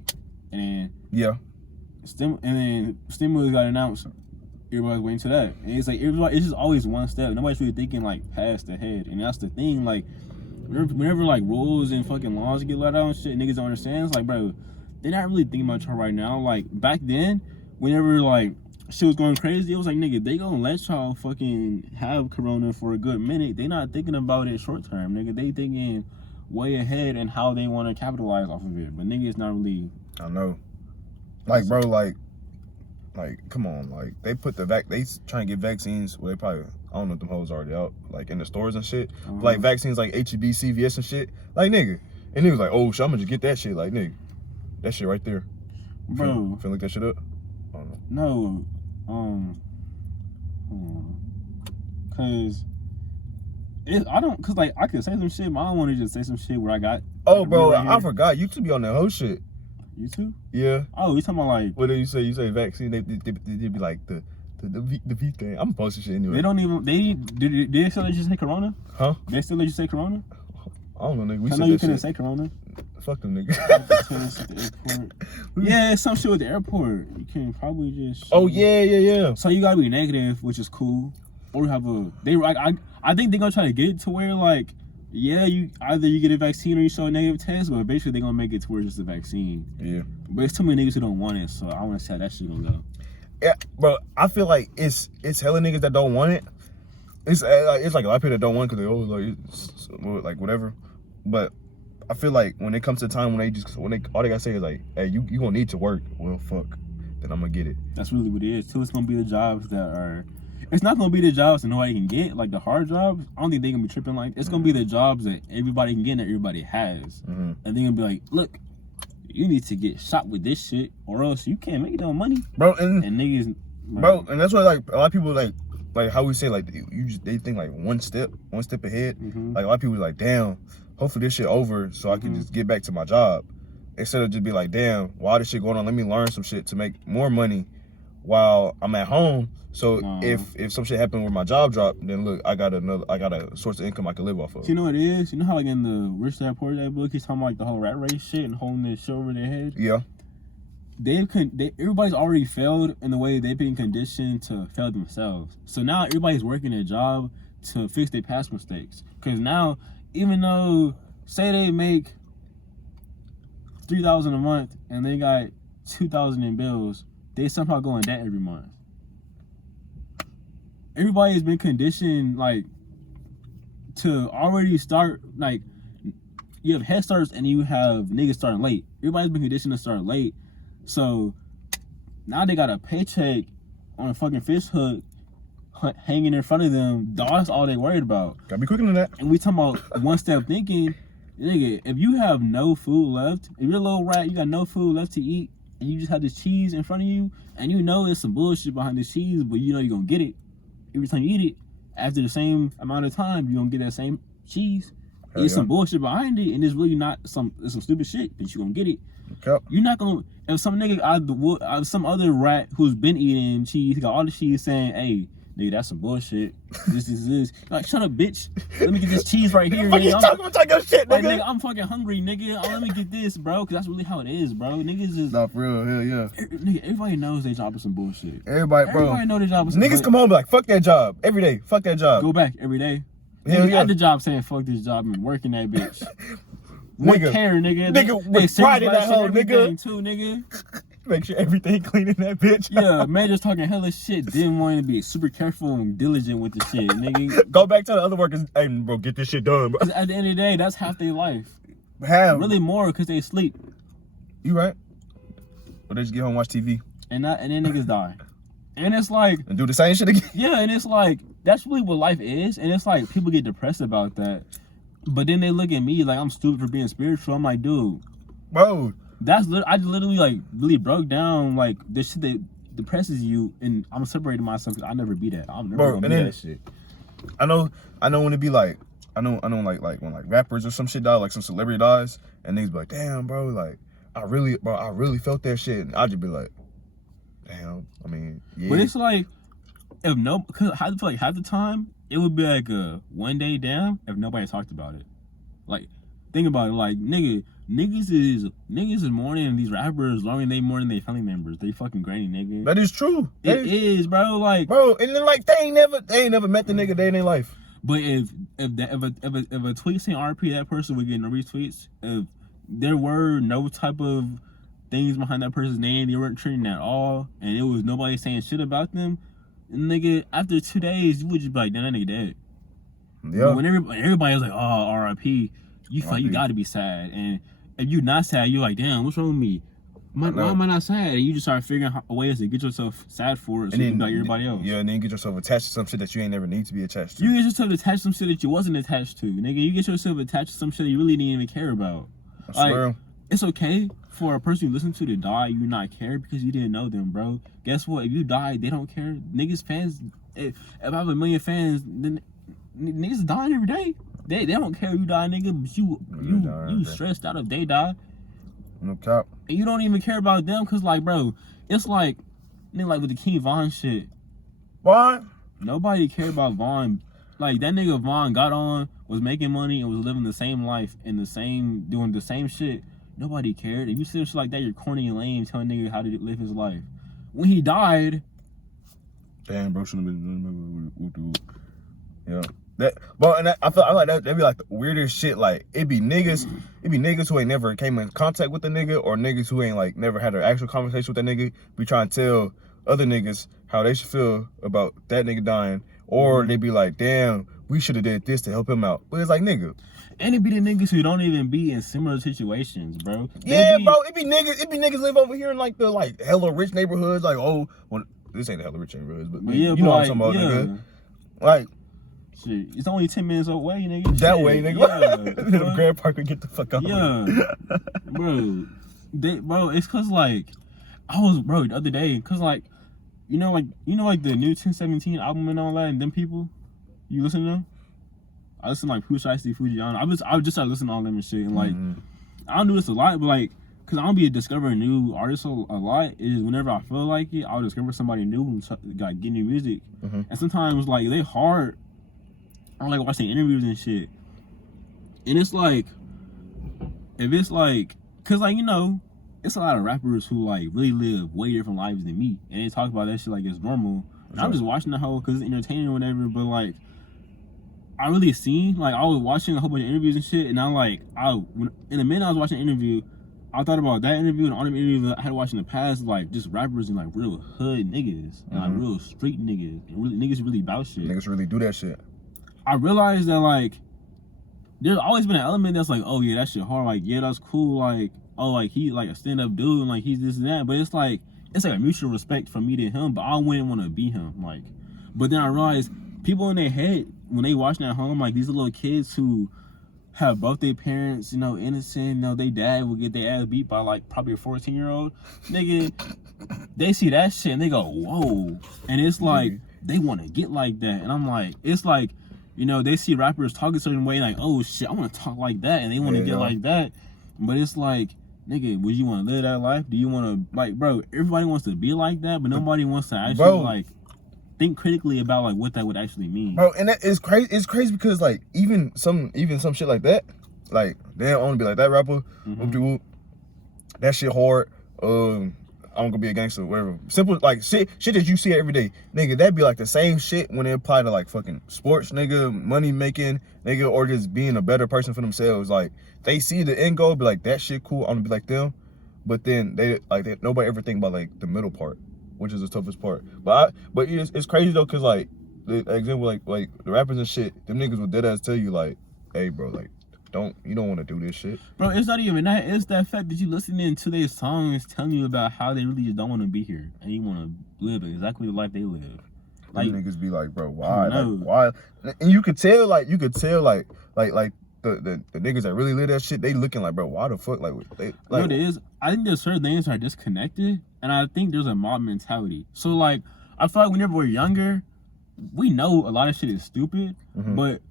and then stimulus got announced. Everybody's waiting to that, and it's like it's just always 1 step. Nobody's really thinking like past ahead, and that's the thing. Like whenever like rules and fucking laws get let out and shit, niggas don't understand. It's like, bro, they're not really thinking about y'all right now. Like back then, whenever like shit was going crazy, it was like, nigga, they gonna let y'all fucking have corona for a good minute. They not thinking about it short term, nigga. They thinking way ahead and how they want to capitalize off of it. But niggas not really. I know. Like, bro, like come on, like they put they trying to get vaccines. Well, they probably, I don't know if them hoes already out, like in the stores and shit. Like vaccines like HEB, CVS and shit. Like nigga, and he was like, oh shit, I'm gonna just get that shit. Like nigga, that shit right there. Bro, feel like that shit up. I don't know. No, cause cause like I could say some shit, but I don't want to just say some shit where I got. Oh, bro, right I forgot. You to be on that whole shit. You too? Yeah. Oh, you talking about like? What did you say? You say vaccine? They be like the The V thing. I'm posting shit anyway. They don't even. Did they still let you say Corona? Huh? They still let you say Corona? I don't know, nigga. I know you couldn't say Corona. Fuck them, nigga. Yeah, it's some shit with the airport. You can probably just. Oh yeah. So you gotta be negative, which is cool, or have a. I think they're gonna try to get it to where like, yeah, you either you get a vaccine or you show a negative test, but basically they're gonna make it to where it's just a vaccine. Yeah. But it's too many niggas who don't want it, so I want to see how that shit gonna go. Yeah, bro. I feel like it's hella niggas that don't want it. It's like a lot of people that don't want it because they always like it's, like whatever. But I feel like when it comes to time when they all they gotta say is like, hey, you gonna need to work. Well, fuck. Then I'm gonna get it. That's really what it is too. It's gonna be the jobs that are. It's not gonna be the jobs that nobody can get, like the hard jobs. I don't think they're gonna be tripping like. It's gonna be the jobs that everybody can get and that everybody has, and they're gonna be like, look, you need to get shot with this shit, or else you can't make no money, bro. And niggas, bro, and that's why like a lot of people like how we say like they think like one step ahead. Like a lot of people like, damn, hopefully this shit over so I can just get back to my job, instead of just be like, damn, while this shit going on, let me learn some shit to make more money while I'm at home. So if some shit happened where my job dropped, then look, I got a source of income I can live off of. You know what it is? You know how like in the Rich Dad Poor Dad book, he's talking about like the whole rat race shit and holding this shit over their head. Yeah. Everybody's already failed in the way they've been conditioned to fail themselves. So now everybody's working a job to fix their past mistakes. Because now, even though, say they make $3,000 a month and they got $2,000 in bills, they somehow go in debt every month. Everybody has been conditioned like to already start like you have head starts and you have niggas starting late. Everybody's been conditioned to start late. So now they got a paycheck on a fucking fish hook hanging in front of them. That's all they worried about. Gotta be quicker than that. And we talking about one step thinking, nigga, if you have no food left, if you're a little rat, you got no food left to eat, and you just have this cheese in front of you, and you know there's some bullshit behind this cheese, but you know you're gonna get it. Every time you eat it, after the same amount of time, you're gonna get that same cheese. There's some bullshit behind it, and it's really not it's some stupid shit, but you're gonna get it. Yep. You're not gonna, if some nigga out of some other rat who's been eating cheese, got all the cheese saying, hey, nigga, that's some bullshit. This. You're like, shut up, bitch. Let me get this cheese right here, nigga. Talk your shit, like, nigga, I'm fucking hungry, nigga. Oh, let me get this, bro, because that's really how it is, bro. Niggas just. Nah, for real, hell yeah. Nigga, everybody knows their job is some bullshit. Everybody know their job is some niggas bullshit. come home like, fuck that job. Every day, fuck that job. Go back every day. Hell yeah. At the job saying, fuck this job and working that bitch. Nigga, care, nigga. Nigga, with pride in that hoe, nigga. Too, nigga. Make sure everything clean in that bitch. Yeah, man just talking hella shit. Didn't want to be super careful and diligent with the shit, nigga. Go back to the other workers. Hey, bro, get this shit done, bro. At the end of the day, that's half their life. Really more because they sleep. You right. Or they just get home and watch TV. And then niggas die. And it's like... And do the same shit again. Yeah, and it's like, that's really what life is. And it's like, people get depressed about that. But then they look at me like I'm stupid for being spiritual. I'm like, dude. Bro. I literally like really broke down like this shit that depresses you, and I'm separating myself because I never be that. I'm never gonna be that shit. I know when it be like I know like when like rappers or some shit die, like some celebrity dies, and niggas be like, damn, bro, like I really felt that shit, and I just be like, damn. I mean, yeah. But it's like because I feel like half the time it would be like a one day down if nobody talked about it. Like think about it, like niggas is mourning these rappers longer than they mourning their family members. They fucking granny, nigga. That is true. It is, bro. Like, bro, and then like they ain't never met the nigga day in their life. But if a tweet saying RP, that person would get no retweets. If there were no type of things behind that person's name, they weren't trending at all, and it was nobody saying shit about them, nigga, after 2 days, you would just be like, damn, that nigga dead. Yeah. But when everybody was like, oh, RIP, you feel like you gotta be sad. And if you not sad, you're like, damn, what's wrong with me? Why am I not sad? And you just start figuring out ways to get yourself sad for it so you can be like everybody else. Yeah, and then you get yourself attached to some shit that you ain't never need to be attached to. You get yourself attached to some shit that you wasn't attached to. Nigga, you get yourself attached to some shit that you really didn't even care about. I swear. It's okay for a person you listen to die, you not care because you didn't know them, bro. Guess what? If you die, they don't care. Niggas fans, if I have 1 million fans, then niggas dying every day. They don't care if you die, nigga, but you stressed out if they die. No cap. And you don't even care about them because, like, bro, it's like, nigga, like with the King Von shit. Vaughn? Nobody cared about Vaughn. Like, that nigga Vaughn got on, was making money, and was living the same life and doing the same shit. Nobody cared. If you say shit like that, you're corny and lame, telling nigga how to live his life. When he died, damn, bro, shouldn't have been. Yeah. I feel like that'd be like the weirdest shit. Like, it'd be niggas who ain't never came in contact with the nigga, or niggas who ain't like never had an actual conversation with that nigga, be trying to tell other niggas how they should feel about that nigga dying, or they be like, damn, we should have did this to help him out. But it's like, nigga. And it be the niggas who don't even be in similar situations, bro. Bro, it be niggas live over here in like the like hella rich neighborhoods, like, oh, well, this ain't the hella rich neighborhoods, but yeah, you know what I'm talking about, nigga. Like, shit, it's only 10 minutes away, nigga. That shit. way, nigga. Yeah, Grand Park would get the fuck out. Yeah, bro. It's cause like the other day, cause like you know like the new 1017 album and all that, and them people, you listen to them? I listen to like Pooh Shiesty, Fujiana. I just started listening to all them and shit, and like I don't do this a lot, but like, cause I don't be discovering new artists a lot. Is whenever I feel like it, I'll discover somebody new and like get new music, and sometimes like they hard. I like watching interviews and shit, and it's like, if it's like, cause like, you know, it's a lot of rappers who like really live way different lives than me, and they talk about that shit like it's normal. And I'm just watching the whole cause it's entertaining or whatever, but like, I really seen, like, I was watching a whole bunch of interviews and shit, and I like, in the minute I was watching an interview, I thought about that interview and all the interviews that I had watched in the past, like, just rappers and like real hood niggas, and like real street niggas, and really niggas really about shit. Niggas really do that shit. I realized that like, there's always been an element that's like, oh yeah, that shit hard, like, yeah, that's cool, like, oh, like, he like a stand-up dude, and like, he's this and that, but it's like a mutual respect from me to him, but I wouldn't want to be him, like, but then I realized people in their head, when they watching at home, like these little kids who have both their parents, you know, innocent, you know, they dad will get their ass beat by like probably a 14-year-old nigga, they see that shit and they go, whoa, and it's like they want to get like that, and I'm like, it's like, you know, they see rappers talk a certain way, like, oh shit, I want to talk like that, and they want to get like that, but it's like, nigga, would you want to live that life? Do you want to, like, bro, everybody wants to be like that, but nobody wants to actually like think critically about like what that would actually mean, bro. And that is crazy. It's crazy because like even some shit like that, like they don't want to be like that rapper. That shit hard. I'm gonna be a gangster, whatever. Simple like shit that you see every day, nigga. That'd be like the same shit when it apply to like fucking sports, nigga, money making, nigga, or just being a better person for themselves. Like they see the end goal, be like that shit cool. I'm gonna be like them, but then nobody ever think about like the middle part, which is the toughest part. But it's crazy though, cause like the example, like the rappers and shit, them niggas will dead ass tell you like, hey bro, like you don't want to do this shit, bro. It's not even that. It's that fact that you listening to their songs telling you about how they really just don't want to be here, and you want to live exactly the life they live. Like niggas be like, bro, why? Like, why? And you could tell like the niggas that really live that shit, they looking like, bro, why the fuck? Like they like. What it is, I think there's certain things are disconnected, and I think there's a mob mentality. So like, I feel like whenever we're younger, we know a lot of shit is stupid, but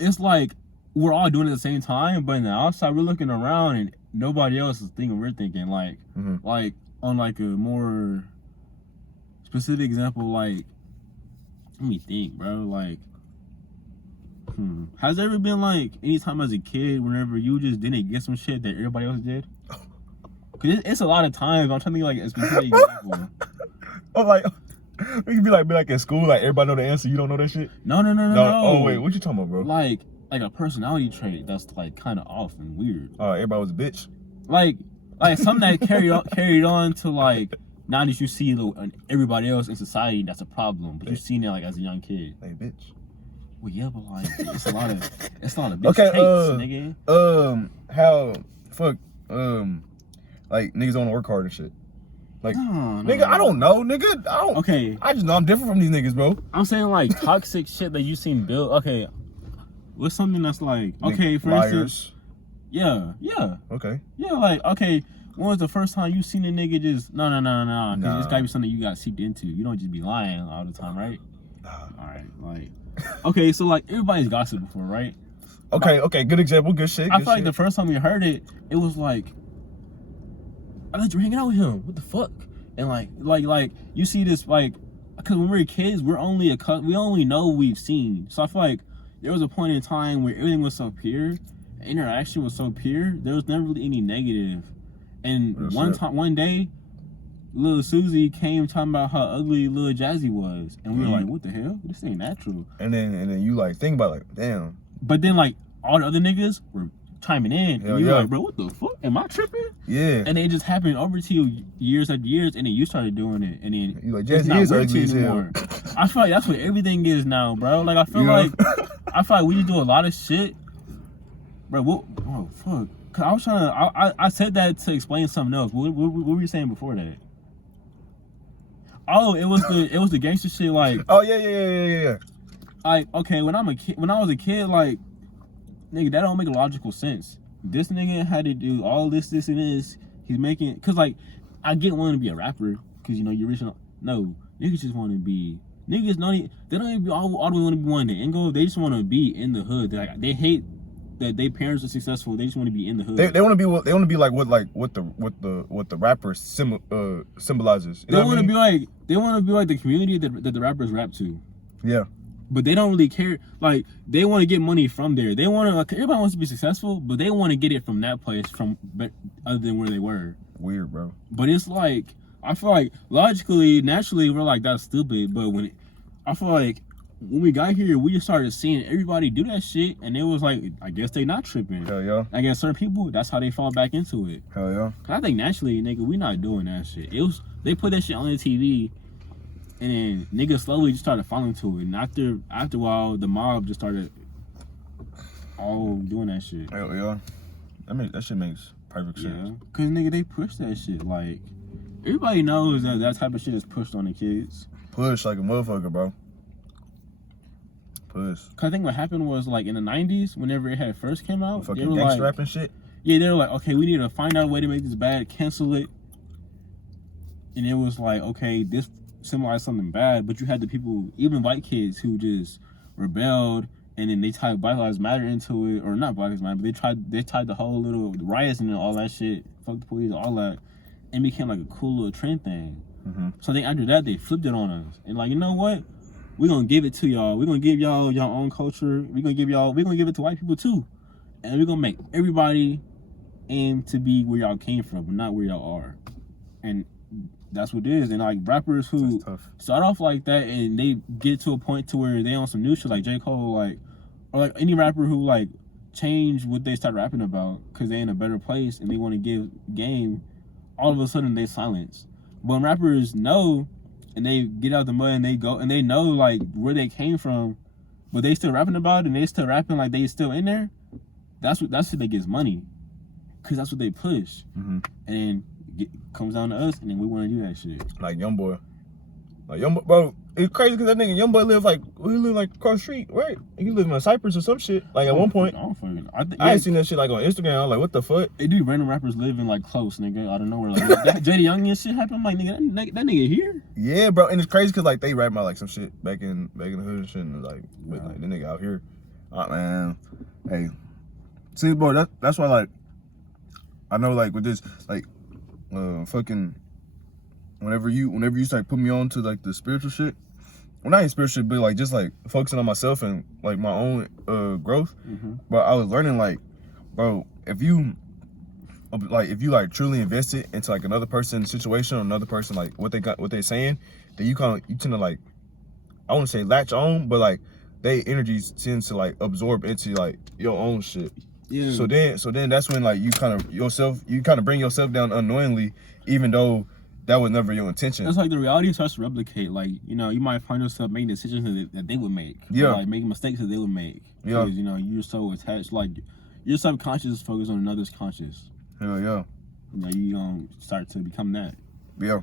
it's like we're all doing it at the same time. But in the outside, we're looking around and nobody else is thinking we're thinking. Like, like on like a more specific example, like, let me think, bro. Like, has there ever been like any time as a kid whenever you just didn't get some shit that everybody else did? Cause it's a lot of times. I'm trying to think like a specific example. Oh, like we could be like in school, like everybody know the answer, you don't know that shit. No. Oh wait, what you talking about, bro? Like a personality trait that's like kind of off and weird. Oh, everybody was a bitch. Like something that carried on to like now that you see everybody else in society, that's a problem. But you've seen it like as a young kid. Hey, bitch. Well, yeah, but like it's a lot of bitch traits, nigga. How fuck like niggas don't work hard and shit. Like, nigga, I don't know, nigga. Okay. I just know I'm different from these niggas, bro. I'm saying like toxic shit that you seen build. Okay. What's something that's like, okay, for instance. Yeah. Okay. Yeah, like, okay, when was the first time you seen a nigga just, no. Because it's gotta be something you got seeped into. You don't just be lying all the time, right? Alright, like, okay, so like, everybody's gossiped before, right? Okay, good example, good shit. I feel like the first time you heard it, it was like, I thought you were hanging out with him. What the fuck? And like you see this like because when we were kids, we only know what we've seen. So I feel like there was a point in time where everything was so pure, interaction was so pure, there was never really any negative. And one day, little Susie came talking about how ugly little Jazzy was, and we were like, "What the hell? This ain't natural." And then you like think about like, damn. But then like all the other niggas were chiming in, and you were like, "Bro, what the fuck? Am I tripping?" Yeah. And it just happened over to you years after years, and then you started doing it, and then you like Jazzy is ugly as hell. I feel like that's what everything is now, bro. Like I feel like we just do a lot of shit, bro. Oh fuck. Cause I was trying to. I said that to explain something else. What were you saying before that? Oh, it was the gangster shit. Like, oh yeah. Like, okay, when I was a kid, like, nigga, that don't make logical sense. This nigga had to do all this, and this. He's making, cause like, I get wanting to be a rapper, cause you know you're rich. No, niggas just want to be. Niggas they don't even be all the way want to be one the end goal. They just want to be in the hood. They hate that their parents are successful. They just want to be in the hood. They want to be like what the rapper symbolizes. You they want to be like the community that the rappers rap to. Yeah. But they don't really care. Like, they want to get money from there. They want to, like, everybody wants to be successful, but they want to get it from that place, from other than where they were. Weird, bro. But it's like, I feel like logically, naturally, we're like, that's stupid. But I feel like when we got here, we just started seeing everybody do that shit, and it was like, I guess they not tripping. Hell yeah. I guess certain people, that's how they fall back into it. Hell yeah. Cause I think naturally, nigga, we not doing that shit. They put that shit on the TV. And then niggas slowly just started following to it. And after a while, the mob just started all doing that shit. Hell yeah. I mean, that shit makes perfect sense. Yeah. Cause nigga, they push that shit. Like, everybody knows that type of shit is pushed on the kids. Push like a motherfucker, bro. Push. Cause I think what happened was like in the 90s, whenever it had first came out, fucking gangster rap and shit. Yeah, they were like, okay, we need to find out a way to make this bad, cancel it. And it was like, okay, this symbolize something bad, but you had the people, even white kids, who just rebelled, and then they tied Black Lives Matter into it, or not Black Lives Matter, but they tied the whole little riots and all that shit, fuck the police, all that, and became like a cool little trend thing. So then after that, they flipped it on us, and like, you know what? We're gonna give it to y'all. We're gonna give y'all your own culture. We're gonna give it to white people too, and we're gonna make everybody aim to be where y'all came from, but not where y'all are, and that's what it is. And like rappers who start off like that and they get to a point to where they on some new shit, like J. Cole, like, or like any rapper who like change what they start rapping about because they in a better place and they want to give game, all of a sudden they silence. But when rappers know and they get out the mud and they go and they know like where they came from, but they still rapping about it and they still rapping like they still in there, that's what they gets money, because that's what they push. And comes down to us, and then we want to do that shit. Like Youngboy, bro. It's crazy because that nigga Youngboy live like across the street, right? He live in Cyprus or some shit. Like at one point, I ain't seen that shit like on Instagram. I'm like, what the fuck? They do random rappers living like close, nigga, out of nowhere. Like that JD Young and shit happened. I'm like, nigga, that nigga here? Yeah, bro. And it's crazy because like they rap about like some shit back in the hood and shit, and like, but like the nigga out here, man. Hey, see, bro, that's why like I know like with this like. Fucking whenever you start putting me on to like the spiritual shit, well, not even spiritual shit, but like just like focusing on myself and like my own growth. But I was learning like, bro, if you like truly invest it into like another person's situation or another person, like what they saying, then you tend to like, I wouldn't say latch on, but like they energies tends to like absorb into like your own shit. Yeah. So then that's when like you kind of bring yourself down unknowingly, even though that was never your intention. It's like the reality starts to replicate. Like, you know, you might find yourself making decisions that they would make. Yeah. Or like making mistakes that they would make. Yeah. Because, you know, you're so attached. Like, your subconscious is focused on another's conscious. Hell yeah. You know, you gonna start to become that. Yeah.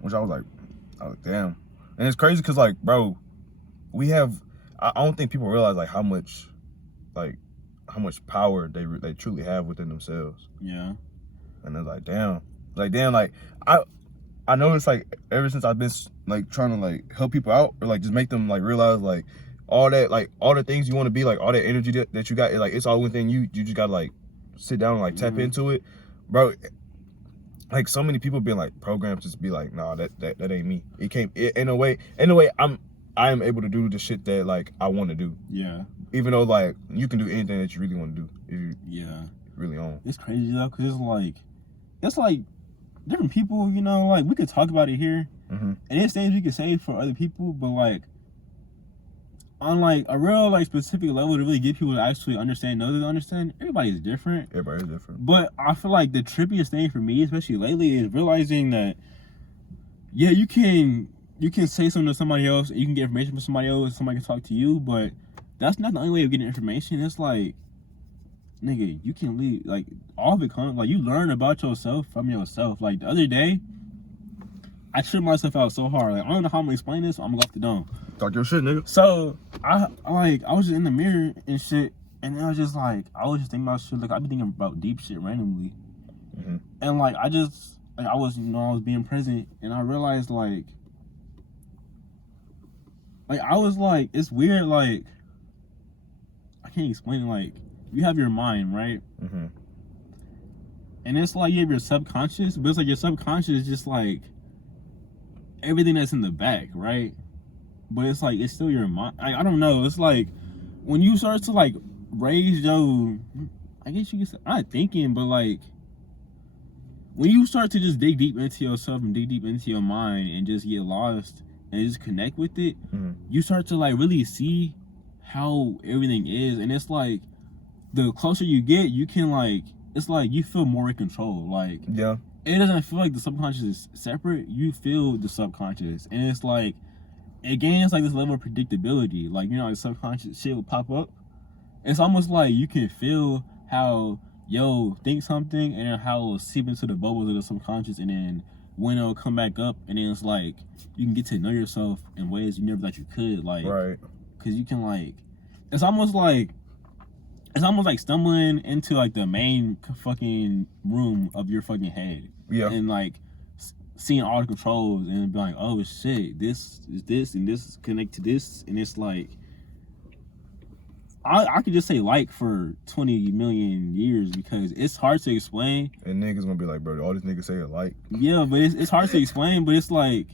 Which I was like, damn. And it's crazy because like, bro, I don't think people realize like how much power they truly have within themselves. Yeah. And it's like, damn. Like I know it's like ever since I've been like trying to like help people out or like just make them like realize like all the things you want to be, like all that energy that you got, like it's all within you. You just gotta like sit down and like tap into it, bro. like so many people been like programmed to just be like, nah, that ain't me. In a way, I am able to do the shit that like I want to do. Yeah. Even though like you can do anything that you really want to do if you really on. It's crazy though, cause it's like different people, you know, like we could talk about it here, and there's things we could say for other people, but like on like a real like specific level to really get people to actually understand, know that they understand. Everybody's different. Everybody's different. But I feel like the trippiest thing for me, especially lately, is realizing that you can say something to somebody else, you can get information from somebody else, somebody can talk to you, but that's not the only way of getting information. It's like, nigga, you can leave like all of it comes like you learn about yourself from yourself. Like the other day, I tripped myself out so hard. Like I don't know how I'm gonna explain this, so I'm gonna go off the dome. Talk your shit, nigga. So I was just in the mirror and shit, and I was just thinking about shit. Like I've been thinking about deep shit randomly, and like I was being present, and I realized like I was like, it's weird. Like I can't explain it. Like you have your mind, right? And it's like you have your subconscious, but it's like your subconscious is just like everything that's in the back, right? But it's like it's still your mind. I don't know. It's like when you start to like raise your, I guess you could say, not thinking, but like when you start to just dig deep into yourself and dig deep into your mind and just get lost and just connect with it, you start to like really see how everything is. And it's like the closer you get, you can like, it's like you feel more in control. Like it doesn't feel like the subconscious is separate. You feel the subconscious, and it's like it gains like this level of predictability. Like, you know, like subconscious shit will pop up. It's almost like you can feel how think something, and then how it'll seep into the bubbles of the subconscious, and then when it'll come back up, and then it's like you can get to know yourself in ways you never thought you could. Like, because you can like, it's almost like stumbling into like the main fucking room of your fucking head. And like seeing all the controls and be like, oh shit, this is this and this is connect to this, and it's like I could just say like for 20 million years because it's hard to explain. And niggas gonna be like, bro, all these niggas say are like. Yeah, but it's hard to explain, but it's like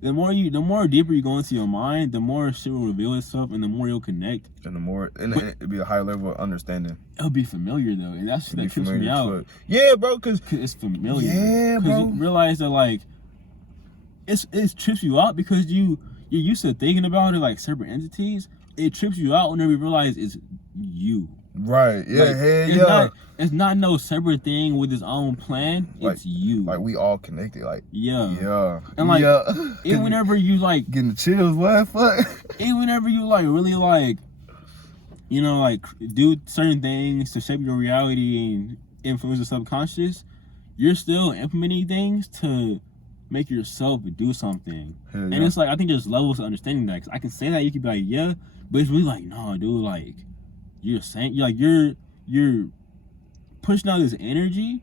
the more deeper you go into your mind, the more shit will reveal itself, and the more you'll connect. And the more, it'll be a higher level of understanding. It'll be familiar though, and that's that trips me out. Yeah, bro, cause it's familiar. Yeah, bro. Because you realize that like it trips you out because you're used to thinking about it like separate entities. It trips you out whenever you realize it's you. Right. Yeah. Like, it's not no separate thing with its own plan. It's you. Like we all connected. Like yeah. And like even whenever you like getting the chills, what fuck? Even whenever you like really like, you know, like do certain things to shape your reality and influence the subconscious, you're still implementing things to make yourself do something. And it's like I think there's levels to understanding that. Cause I can say that you could be like yeah, but it's really like no, dude, like. You're saying you're pushing out this energy,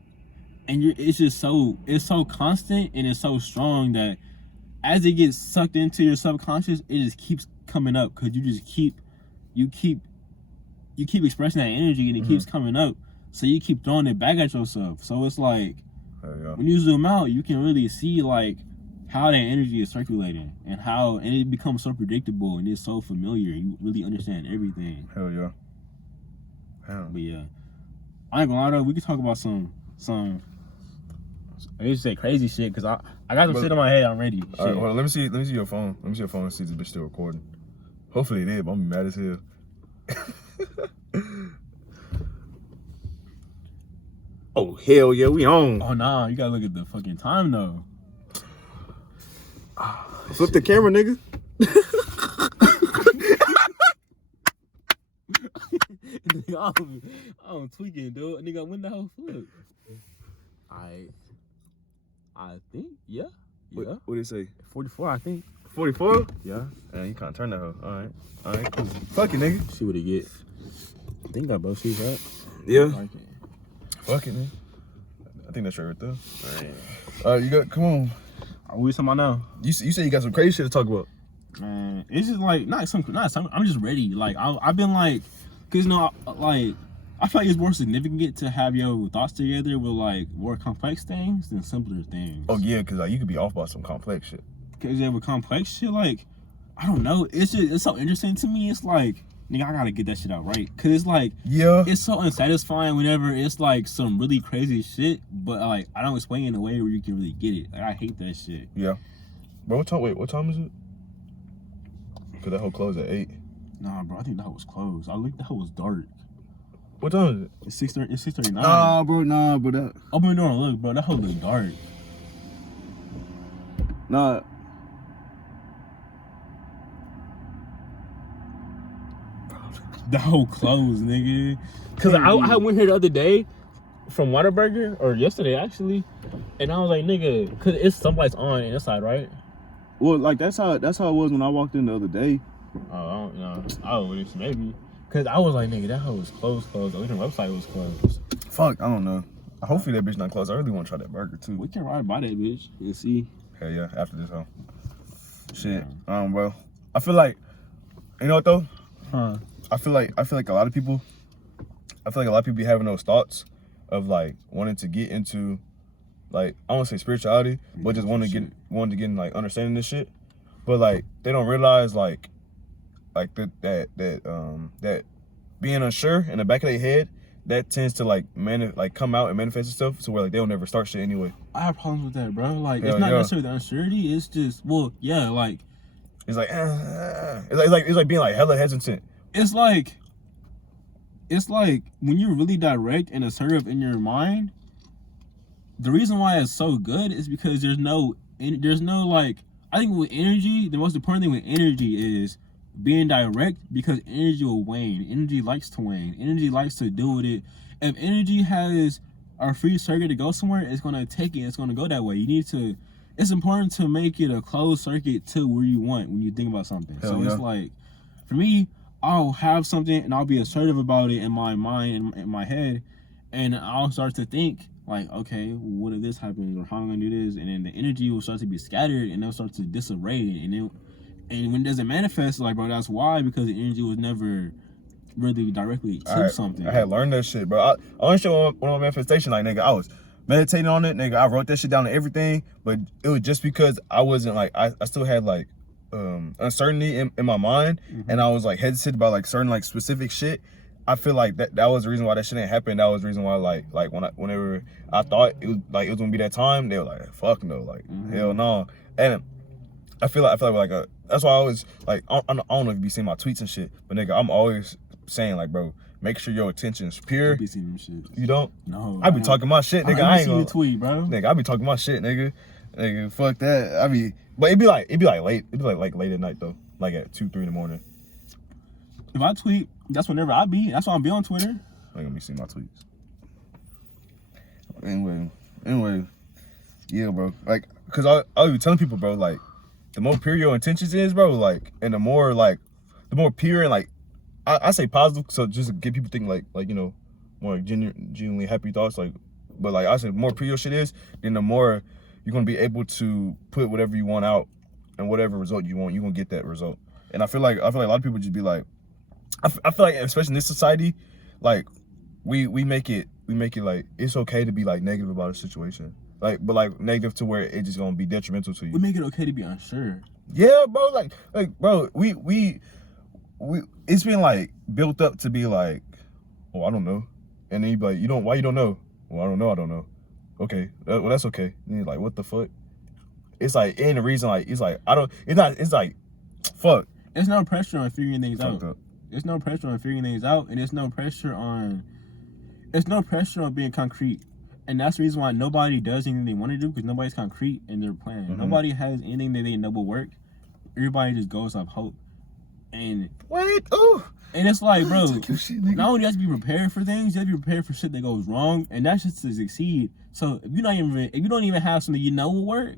and it's so constant and it's so strong that as it gets sucked into your subconscious, it just keeps coming up because you keep expressing that energy and it keeps coming up, so you keep throwing it back at yourself. So it's like when you zoom out, you can really see like how that energy is circulating and it becomes so predictable and it's so familiar. You really understand everything. Hell yeah. But yeah, I ain't gonna lie though, we could talk about some I used to say crazy shit because I got some shit in my head already. All right, hold on, let me see your phone. Let me see your phone and see if this bitch still recording. Hopefully it is, but I'm mad as hell. Oh hell yeah, we on. Oh nah, you gotta look at the fucking time though. Flip the camera, nigga. I'm tweaking, dude. Nigga, when the hell flip? I think, yeah. What did it say? 44, I think. 44? Yeah. You can't turn that hoe. All right, cool. Fuck it, nigga. See what it get. I think that both seats, right? Yeah. Fuck it, man. I think that's right there. All right, you got, come on. What we talking about now? You say you got some crazy shit to talk about. Man, it's just like, not some, I'm just ready. Like, I've been like, cause you know, like, I feel like it's more significant to have your thoughts together with like more complex things than simpler things. Oh yeah, because like you could be off by some complex shit. Because with complex shit, like I don't know, it's so interesting to me. It's like, nigga, I gotta get that shit out right. Cause it's like, yeah, it's so unsatisfying whenever it's like some really crazy shit, but like I don't explain it in a way where you can really get it. Like I hate that shit. Yeah, bro. What time is it? Cause that whole closed at 8. Nah, bro, I think that hoe was closed. I looked, that hoe was dark. What time is it? It's 6:30. It's 6:39. Nah, bro. That. Open the door and look, bro. That hoe look dark. Nah. That whole closed, nigga. Cause I went here the other day from Whataburger, or yesterday actually, and I was like, nigga, cause it's some lights on inside, right? Well, like that's how it was when I walked in the other day. Oh, I don't know. I wish maybe. Cause I was like, nigga, that hoe was closed. At least the website was closed. Fuck, I don't know. Hopefully that bitch not closed. I really want to try that burger too. We can ride by that bitch and see. Hell yeah, after this hoe. Shit. Well, I feel like, you know what though? Huh. I feel like a lot of people be having those thoughts of like wanting to get into, like, I don't want to say spirituality, but just wanting to get in like understanding this shit. But like they don't realize like that being unsure in the back of their head, that tends to like come out and manifest itself to where like they'll never start shit anyway. I have problems with that, bro. Like, Hell it's not yeah. necessarily the uncertainty. It's just, well, yeah, like It's like it's like being like hella hesitant. it's like when you're really direct and assertive in your mind, the reason why it's so good is because there's no like, I think with energy, the most important thing with energy is being direct, because energy will wane. Energy likes to wane. Energy likes to deal with it. If energy has a free circuit to go somewhere, it's gonna take it. It's gonna go that way. It's important to make it a closed circuit to where you want when you think about something. Hell so yeah. It's like, for me, I'll have something and I'll be assertive about it in my mind and in my head, and I'll start to think like, okay, what if this happens, or how am I gonna do this? And then the energy will start to be scattered and it'll start to disarray, and when it doesn't manifest, like, bro, that's why, because the energy was never really directly to something. I had learned that shit, bro. I only show one of my manifestation, like, nigga, I was meditating on it, nigga. I wrote that shit down and everything, but it was just because I wasn't like, I still had like uncertainty in my mind, and I was like hesitant about like certain like specific shit. I feel like that was the reason why that shit didn't happen. That was the reason why like whenever I thought it was gonna be that time, they were like, fuck no, like hell no. And I feel like that's why I always like, I don't know if you be seeing my tweets and shit, but nigga, I'm always saying like, bro, make sure your attention's pure. I be seeing them shit. You don't? No. I be talking my shit, nigga. I ain't gonna tweet, bro. Nigga, I be talking my shit, nigga. Nigga, fuck that. But it'd be like late. It'd be like late at night though, like at 2-3 in the morning. If I tweet, that's whenever I be. That's why I'm be on Twitter. I ain't gonna be seeing my tweets. Anyway, yeah, bro. Like, cause I'll be telling people, bro, like, the more pure your intentions is, bro, like, and the more pure and like, I say positive, so just to get people thinking like you know, more like genuinely happy thoughts, like, but like I said, the more pure your shit is, then the more you're gonna be able to put whatever you want out, and whatever result you want, you're gonna get that result. And I feel like a lot of people just be like, I feel like, especially in this society, like we make it like it's okay to be like negative about a situation, like, but like negative to where it's just gonna be detrimental to you. We make it okay to be unsure. Yeah, bro. Like bro, we it's been like built up to be like, oh, I don't know, and then you be like, why you don't know? Well, I don't know. Okay, well, that's okay. And you're like, what the fuck? It's like, ain't a reason. Like, it's like, it's like, fuck. There's no pressure on figuring things Fucked out. up. There's no pressure on figuring things out, and there's no pressure on being concrete. And that's the reason why nobody does anything they want to do, because nobody's concrete in their plan. Mm-hmm. Nobody has anything that they know will work. Everybody just goes off hope. And What? Oh. And it's like, bro, Shit, not only do you have to be prepared for things, you have to be prepared for shit that goes wrong, and that's just to succeed. So if you don't even have something you know will work,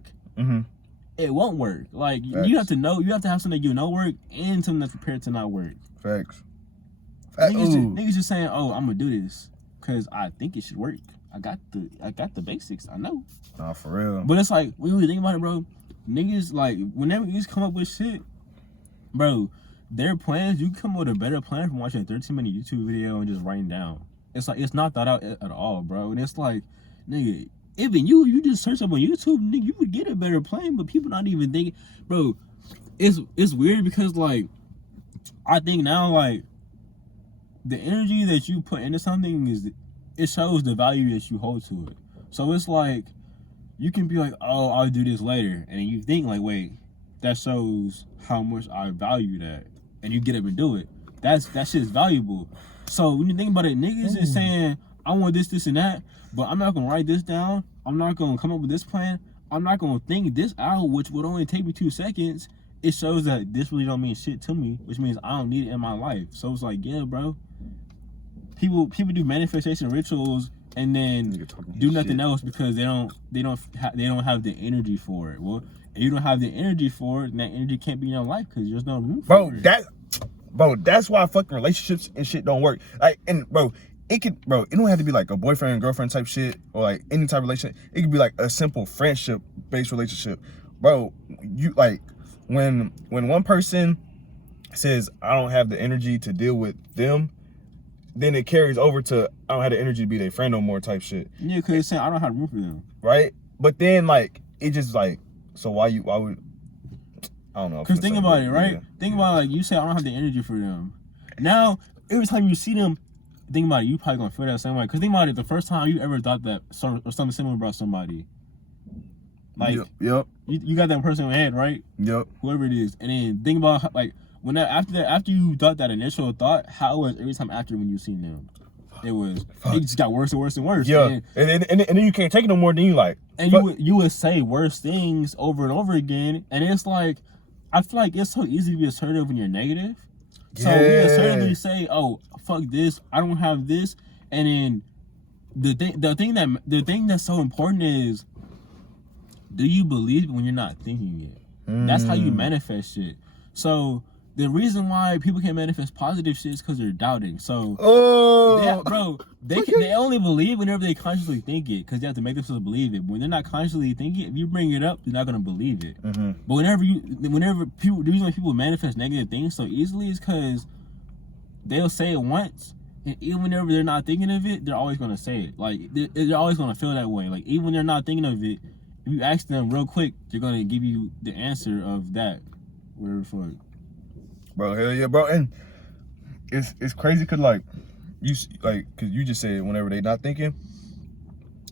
it won't work. Like, Facts. you have to have something you know work and something that's prepared to not work. Facts. Niggas just saying, oh, I'm gonna do this because I think it should work. I got the basics. I know. Nah, for real. But it's like, when you really think about it, bro, niggas, like, whenever niggas come up with shit, bro, their plans, you can come up with a better plan from watching a 13-minute YouTube video and just writing down. It's like it's not thought out at all, bro. And it's like, nigga, even you just search up on YouTube, nigga, you would get a better plan, but people not even thinking, bro. It's weird because like I think now like the energy that you put into something it shows the value that you hold to it. So it's like you can be like, oh, I'll do this later, and you think like, wait, that shows how much I value that, and you get up and do it. That shit is valuable. So when you think about it, niggas is saying, I want this, and that, but I'm not gonna write this down. I'm not gonna come up with this plan. I'm not gonna think this out, which would only take me 2 seconds. It shows that this really don't mean shit to me, which means I don't need it in my life. So it's like, yeah, bro. People do manifestation rituals and then do nothing else because they don't have the energy for it. Well, if you don't have the energy for it, then that energy can't be in your life because there's no room for it. That's why fucking relationships and shit don't work. Like, and bro, it don't have to be like a boyfriend and girlfriend type shit or like any type of relationship. It could be like a simple friendship based relationship, bro. You like when one person says I don't have the energy to deal with them, then it carries over to I don't have the energy to be their friend no more type shit. Yeah, because it's saying I don't have room for them, right? But then like it just like, so why would I don't know. Because think about it, right? Think about like you say I don't have the energy for them. Now every time you see them, think about it, you probably gonna feel that same way. Because think about it, the first time you ever thought that or something similar about somebody, like yep. You got that person in your head, right? Yep. Whoever it is, and then think about like when after you thought that initial thought, how it was every time after when you seen them, it just got worse and worse and worse. Yeah, and then you can't take it no more. Then you like, and you would say worse things over and over again, and it's like I feel like it's so easy to be assertive when you're negative. So we assertively say, "Oh, fuck this, I don't have this," and then the thing that's so important is, do you believe it when you're not thinking it? That's how you manifest shit. So the reason why people can't manifest positive shit is because they're doubting. So, they only believe whenever they consciously think it, because they have to make themselves believe it. But when they're not consciously thinking it, if you bring it up, they're not gonna believe it. But whenever people, the reason why people manifest negative things so easily is because they'll say it once, and even whenever they're not thinking of it, they're always gonna say it. Like they're always gonna feel that way. Like even when they're not thinking of it, if you ask them real quick, they're gonna give you the answer of that. Whatever the fuck. Bro, hell yeah, bro. And it's crazy because cause you just said whenever they not thinking,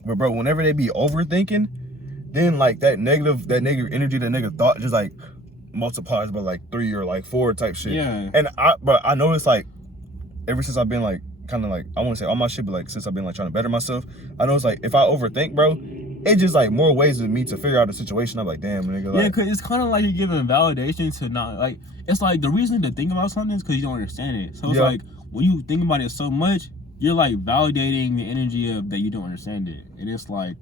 but bro, whenever they be overthinking, then like that negative energy, that negative thought just like multiplies by like 3 or like 4 type shit. Yeah. And I noticed like ever since I've been like kind of like, I want to say all my shit, but like since I've been like trying to better myself, I noticed like if I overthink, bro, it's just like more ways of me to figure out the situation. I'm like, damn, nigga. Like, yeah, because it's kind of like you're giving validation to not like. It's like the reason to think about something is because you don't understand it. So it's like when you think about it so much, you're like validating the energy of that you don't understand it. And it's like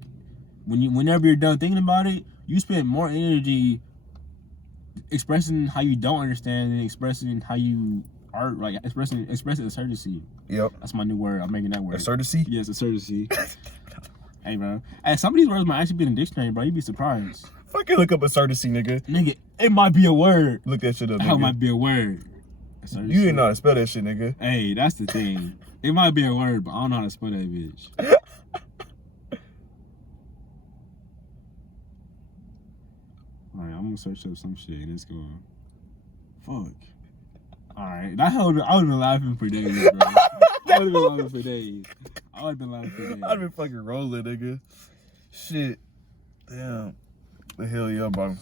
whenever you're done thinking about it, you spend more energy expressing how you don't understand and expressing how you are, like expressing assertiveness. Yep. That's my new word. I'm making that word. Assertiveness? Yes, assertiveness. Hey, bro. Hey, some of these words might actually be in the dictionary, bro. You'd be surprised. Fucking look up assertiveness, nigga. Nigga, it might be a word. Look that shit up, How nigga. it might be a word. You didn't know how to spell that shit, nigga. Hey, that's the thing. It might be a word, but I don't know how to spell that bitch. Alright, I'm gonna search up some shit. Let's go. Fuck. Alright, I would have been laughing for days, bro. I would have been laughing for days. I'd have been fucking rolling, nigga. Shit. Damn. The hell yeah, bro.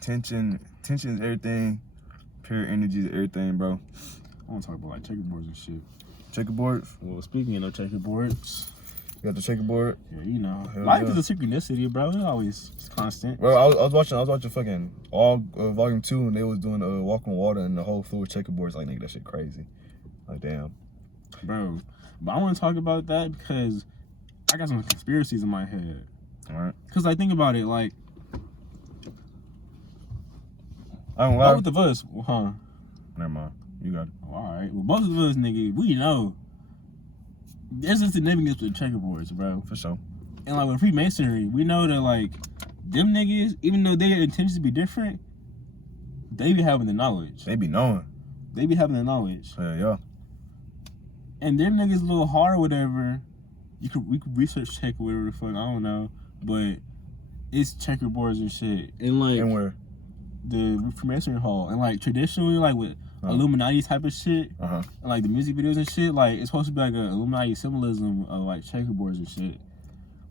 Tension is everything. Pure energy is everything, bro. I want to talk about like checkerboards and shit. Checkerboards? Well, speaking of checkerboards. You got the checkerboard? Yeah, you know. Hell Life yeah. is a synchronicity, bro. It's always constant. Bro, I was watching fucking all volume 2, and they was doing Walk on Water, and the whole floor checkerboards. Like, nigga, that shit crazy. Like, damn. Bro, but I want to talk about that because I got some conspiracies in my head. All right. Because I think about it, like, I don't lie. both of us, huh? Never mind. You got it. Oh, all right. Well, both of us, nigga, we know there's a significance with checkerboards, bro. For sure. And like with Freemasonry, we know that like them niggas, even though their intentions be different, they be having the knowledge. They be knowing. They be having the knowledge. Yeah, yeah. and them niggas a little hard or whatever. We could research check or whatever the fuck, I don't know, but it's checkerboards and shit. And like And where? The Freemasonry hall, and like traditionally, like with Illuminati type of shit, and like the music videos and shit, like it's supposed to be like a Illuminati symbolism of like checkerboards and shit.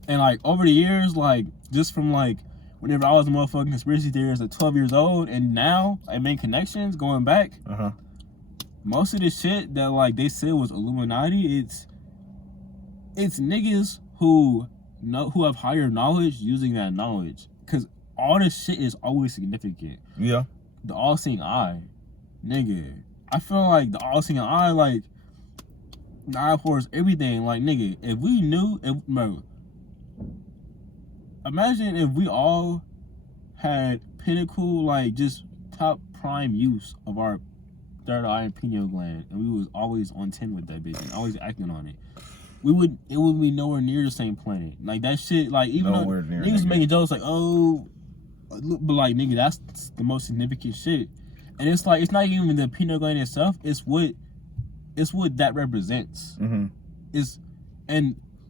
And like over the years, like just from like whenever I was a motherfucking conspiracy theorist at 12 years old, and now I made connections going back. Most of the shit that like they said was Illuminati, it's niggas who have higher knowledge using that knowledge, because all this shit is always significant. Yeah. The all-seeing eye, nigga. I feel like the all-seeing eye, like, the eye pours everything. Like, nigga, if we knew, bro, imagine if we all had pinnacle, like, just top prime use of our third eye and pineal gland, and we was always on 10 with that bitch and always acting on it. It would be nowhere near the same planet. Like, that shit, like, even though niggas making jokes like, oh, but like, nigga, that's the most significant shit. And it's like, it's not even the pineal gland itself, it's what that represents. And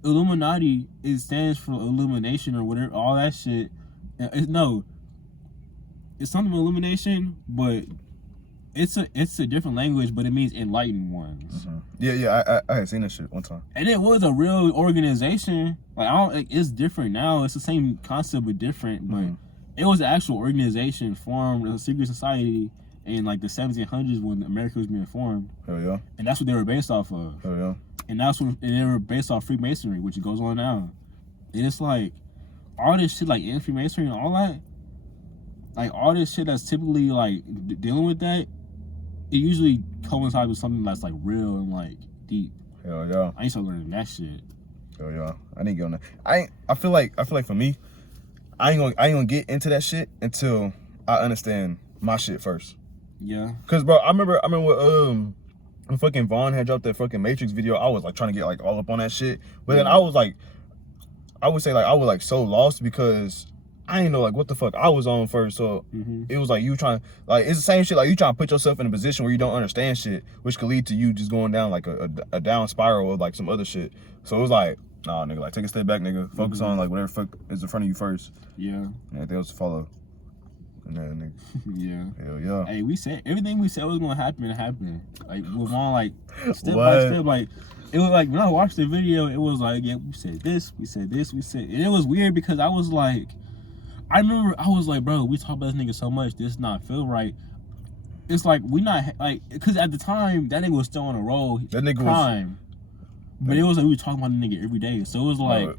Illuminati, it stands for illumination or whatever, all that shit. It's something illumination, but it's a different language, but it means enlightened ones. Yeah, I had seen that shit one time. And it was a real organization. Like, it's different now. It's the same concept but different. But it was an actual organization formed, a secret society in like the 1700s when America was being formed. Hell yeah. And that's what they were based off of. Hell yeah. And they were based off Freemasonry, which goes on now. And it's like all this shit, like in Freemasonry and all that, like all this shit that's typically like dealing with that, it usually coincides with something that's like real and like deep. Hell yeah. I ain't so learning that shit. Hell yeah. I need to get on that. I feel like for me, I ain't gonna get into that shit until I understand my shit first. Yeah. Cause bro, I remember when fucking Vaughn had dropped that fucking Matrix video, I was like trying to get like all up on that shit. But then I was like, I would say like I was like so lost because I didn't know like what the fuck I was on first. So it was like you trying, like it's the same shit, like you trying to put yourself in a position where you don't understand shit, which could lead to you just going down like a down spiral of like some other shit. So it was like, nah, nigga, like take a step back, nigga. Focus on like whatever fuck is in front of you first. Yeah. And everything else to follow. And then, nigga. Yeah. Hell yeah. Hey, we said everything we said was gonna happen. Like we're on like step by step. Like it was like when I watched the video, it was like, yeah, we said this, and it was weird because I was like, I remember I was like, bro, we talk about this nigga so much, this not feel right. It's like we not like, cause at the time that nigga was still on a roll. That nigga crime. But it was like we were talking about the nigga every day. So it was like,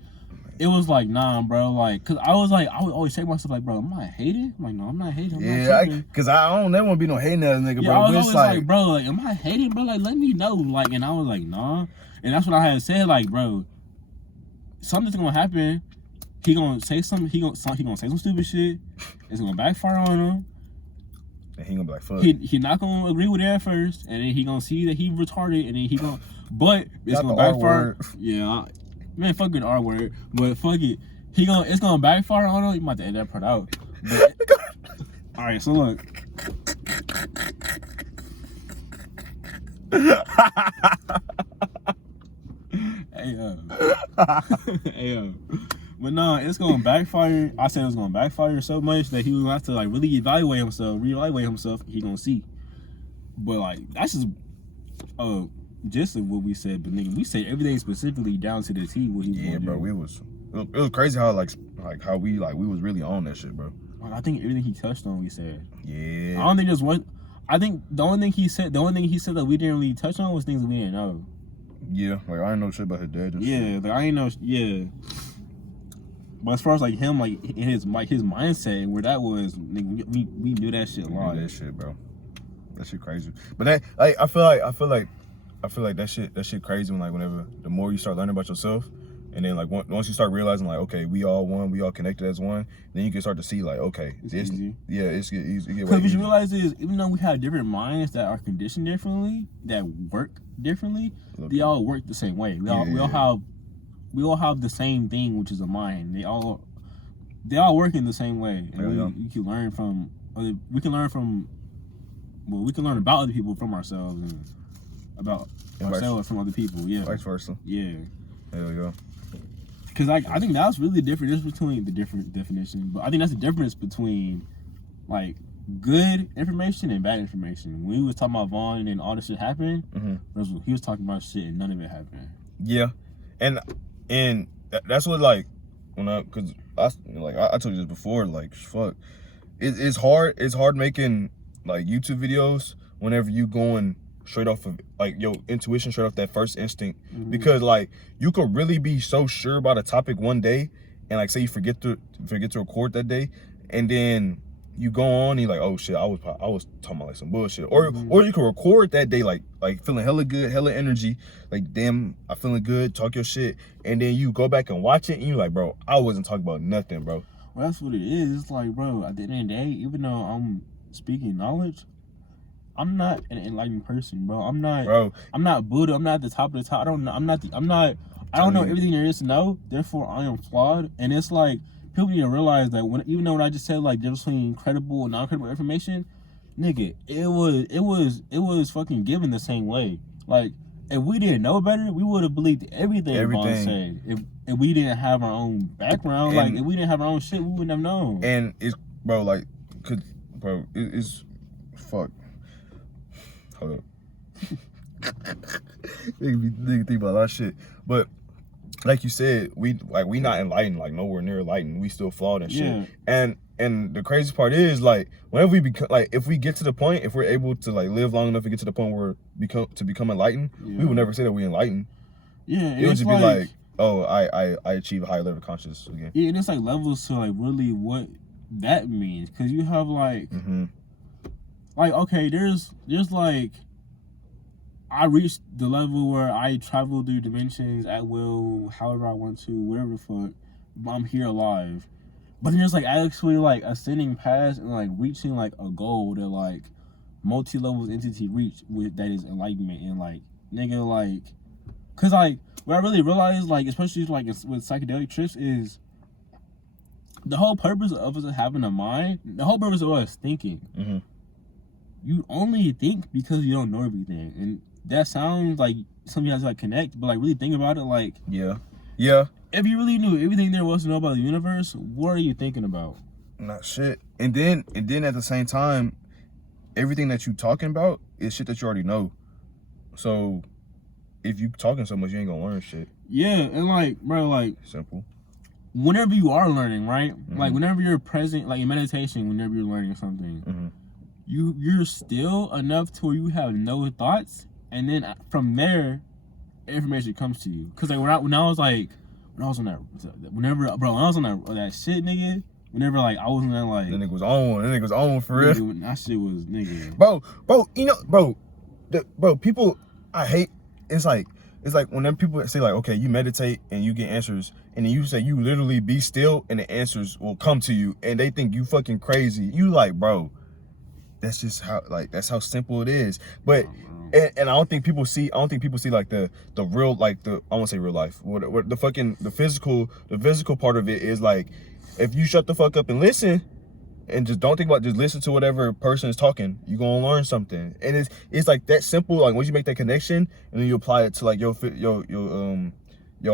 it was like, nah, bro, like, cause I was like, I would always say to myself like, bro, am I hating? I'm like, no, I'm not hating. Cause I don't never want to be no hating ass nigga, bro. I was but always it's like, bro, like, am I hating, bro? Like, let me know, like, and I was like, nah, and that's what I had said, like, bro, something's gonna happen. He gonna say something. He gonna say some stupid shit. It's gonna backfire on him. And he gonna be like, fuck. He not gonna agree with it at first, and then he gonna see that he retarded, and then he gonna. But it's gonna backfire. Yeah, man, fuck the R word. But fuck it, it's gonna backfire on him. You might have to edit that part out. But, all right, so look. Hey, but no, it's gonna backfire. I said it's gonna backfire so much that he was gonna have to like really reevaluate himself. He gonna see. But like that's just of what we said. But nigga, we said everything specifically down to the T. What he yeah, bro. Do. It was crazy how like how we was really on that shit, bro. I think everything he touched on, we said. Yeah. I don't think there's one. I think the only thing he said that we didn't really touch on was things that we didn't know. Yeah, like I didn't know shit about his dad. And shit. Like I didn't know. Yeah. But as far as like him, like in his mindset, where that was, nigga, we knew that shit live. That shit, bro. That shit crazy. But that, like, I feel like that shit crazy when like whenever the more you start learning about yourself, and then like once you start realizing like, okay, we all one, we all connected as one, then you can start to see like, okay, it's easy. Yeah, it's easy. Because what you realize is, even though we have different minds that are conditioned differently, that work differently, they all work the same way. We all have the same thing, which is a mind. They all work in the same way. And we can learn from other. We can learn about other people from ourselves. And about And vice- ourselves from other people. Yeah, Vice versa. yeah. Hell yeah. Because I think that's really the difference between the different definitions. But I think that's the difference between like good information and bad information. When we was talking about Vaughn and all this shit happened, he was talking about shit and none of it happened. Yeah, and that's what like when I told you this before, like fuck, it's hard making like YouTube videos whenever you going straight off of like your intuition, straight off that first instinct, because like you could really be so sure about a topic one day, and like say you forget to record that day, and then you go on and you're like, oh shit, I was talking about like some bullshit, or you can record that day like feeling hella good, hella energy, like damn, I'm feeling good, talk your shit, and then you go back and watch it and you're like, bro, I wasn't talking about nothing, bro. Well, that's what it is. It's like, bro, at the end of the day, even though I'm speaking knowledge, I'm not an enlightened person, bro. I'm not Buddha. I'm not at the top of the top. I don't know everything there is to know. Therefore, I am flawed. And it's like people need to realize that even though when I just said like difference between credible and non-credible information, nigga, it was fucking given the same way. Like if we didn't know better, we would have believed everything Vaughn said. If we didn't have our own background, like if we didn't have our own shit, we wouldn't have known. And it's it's fuck. Hold up. Nigga think about a lot of shit. But like you said, we not enlightened, like nowhere near enlightened. We still flawed and shit. Yeah. And the crazy part is like whenever we become like if we get to the point, if we're able to like live long enough to get to the point where become enlightened, we would never say that we enlightened. Yeah. It would just be like, oh, I achieve a higher level of consciousness again. Yeah, and it's like levels to like really what that means. Cause you have like like okay, there's like I reached the level where I travel through dimensions at will, however I want to, whatever the fuck. But I'm here alive. But then there's like actually like ascending past and like reaching like a goal that like multi-levels entity reach with that is enlightenment and like nigga like, cause like what I really realized like especially like with psychedelic trips is the whole purpose of us having a mind, the whole purpose of us thinking. You only think because you don't know everything, and that sounds like something you have to like connect, but like really think about it, like yeah. If you really knew everything there was to know about the universe, what are you thinking about? Not shit. And then at the same time, everything that you talking about is shit that you already know. So if you talking so much, you ain't gonna learn shit. Yeah, and like bro, like simple. Whenever you are learning, right? Like whenever you're present, like in meditation, whenever you're learning something. You're still enough to where you have no thoughts, and then from there, information comes to you. Cause like when I was on that shit, nigga. Whenever like I was on that like, that nigga was on for real. Nigga, that shit was nigga. Bro, you know, bro, people I hate. It's like whenever people say like, okay, you meditate and you get answers, and then you say you literally be still, and the answers will come to you, and they think you fucking crazy. You like, bro. That's just how that's how simple it is. But and I don't think people see like the real like I won't say real life. What the physical part of it is like if you shut the fuck up and listen and just don't think about just listen to whatever person is talking, you're gonna learn something. And it's like that simple, like once you make that connection and then you apply it to like your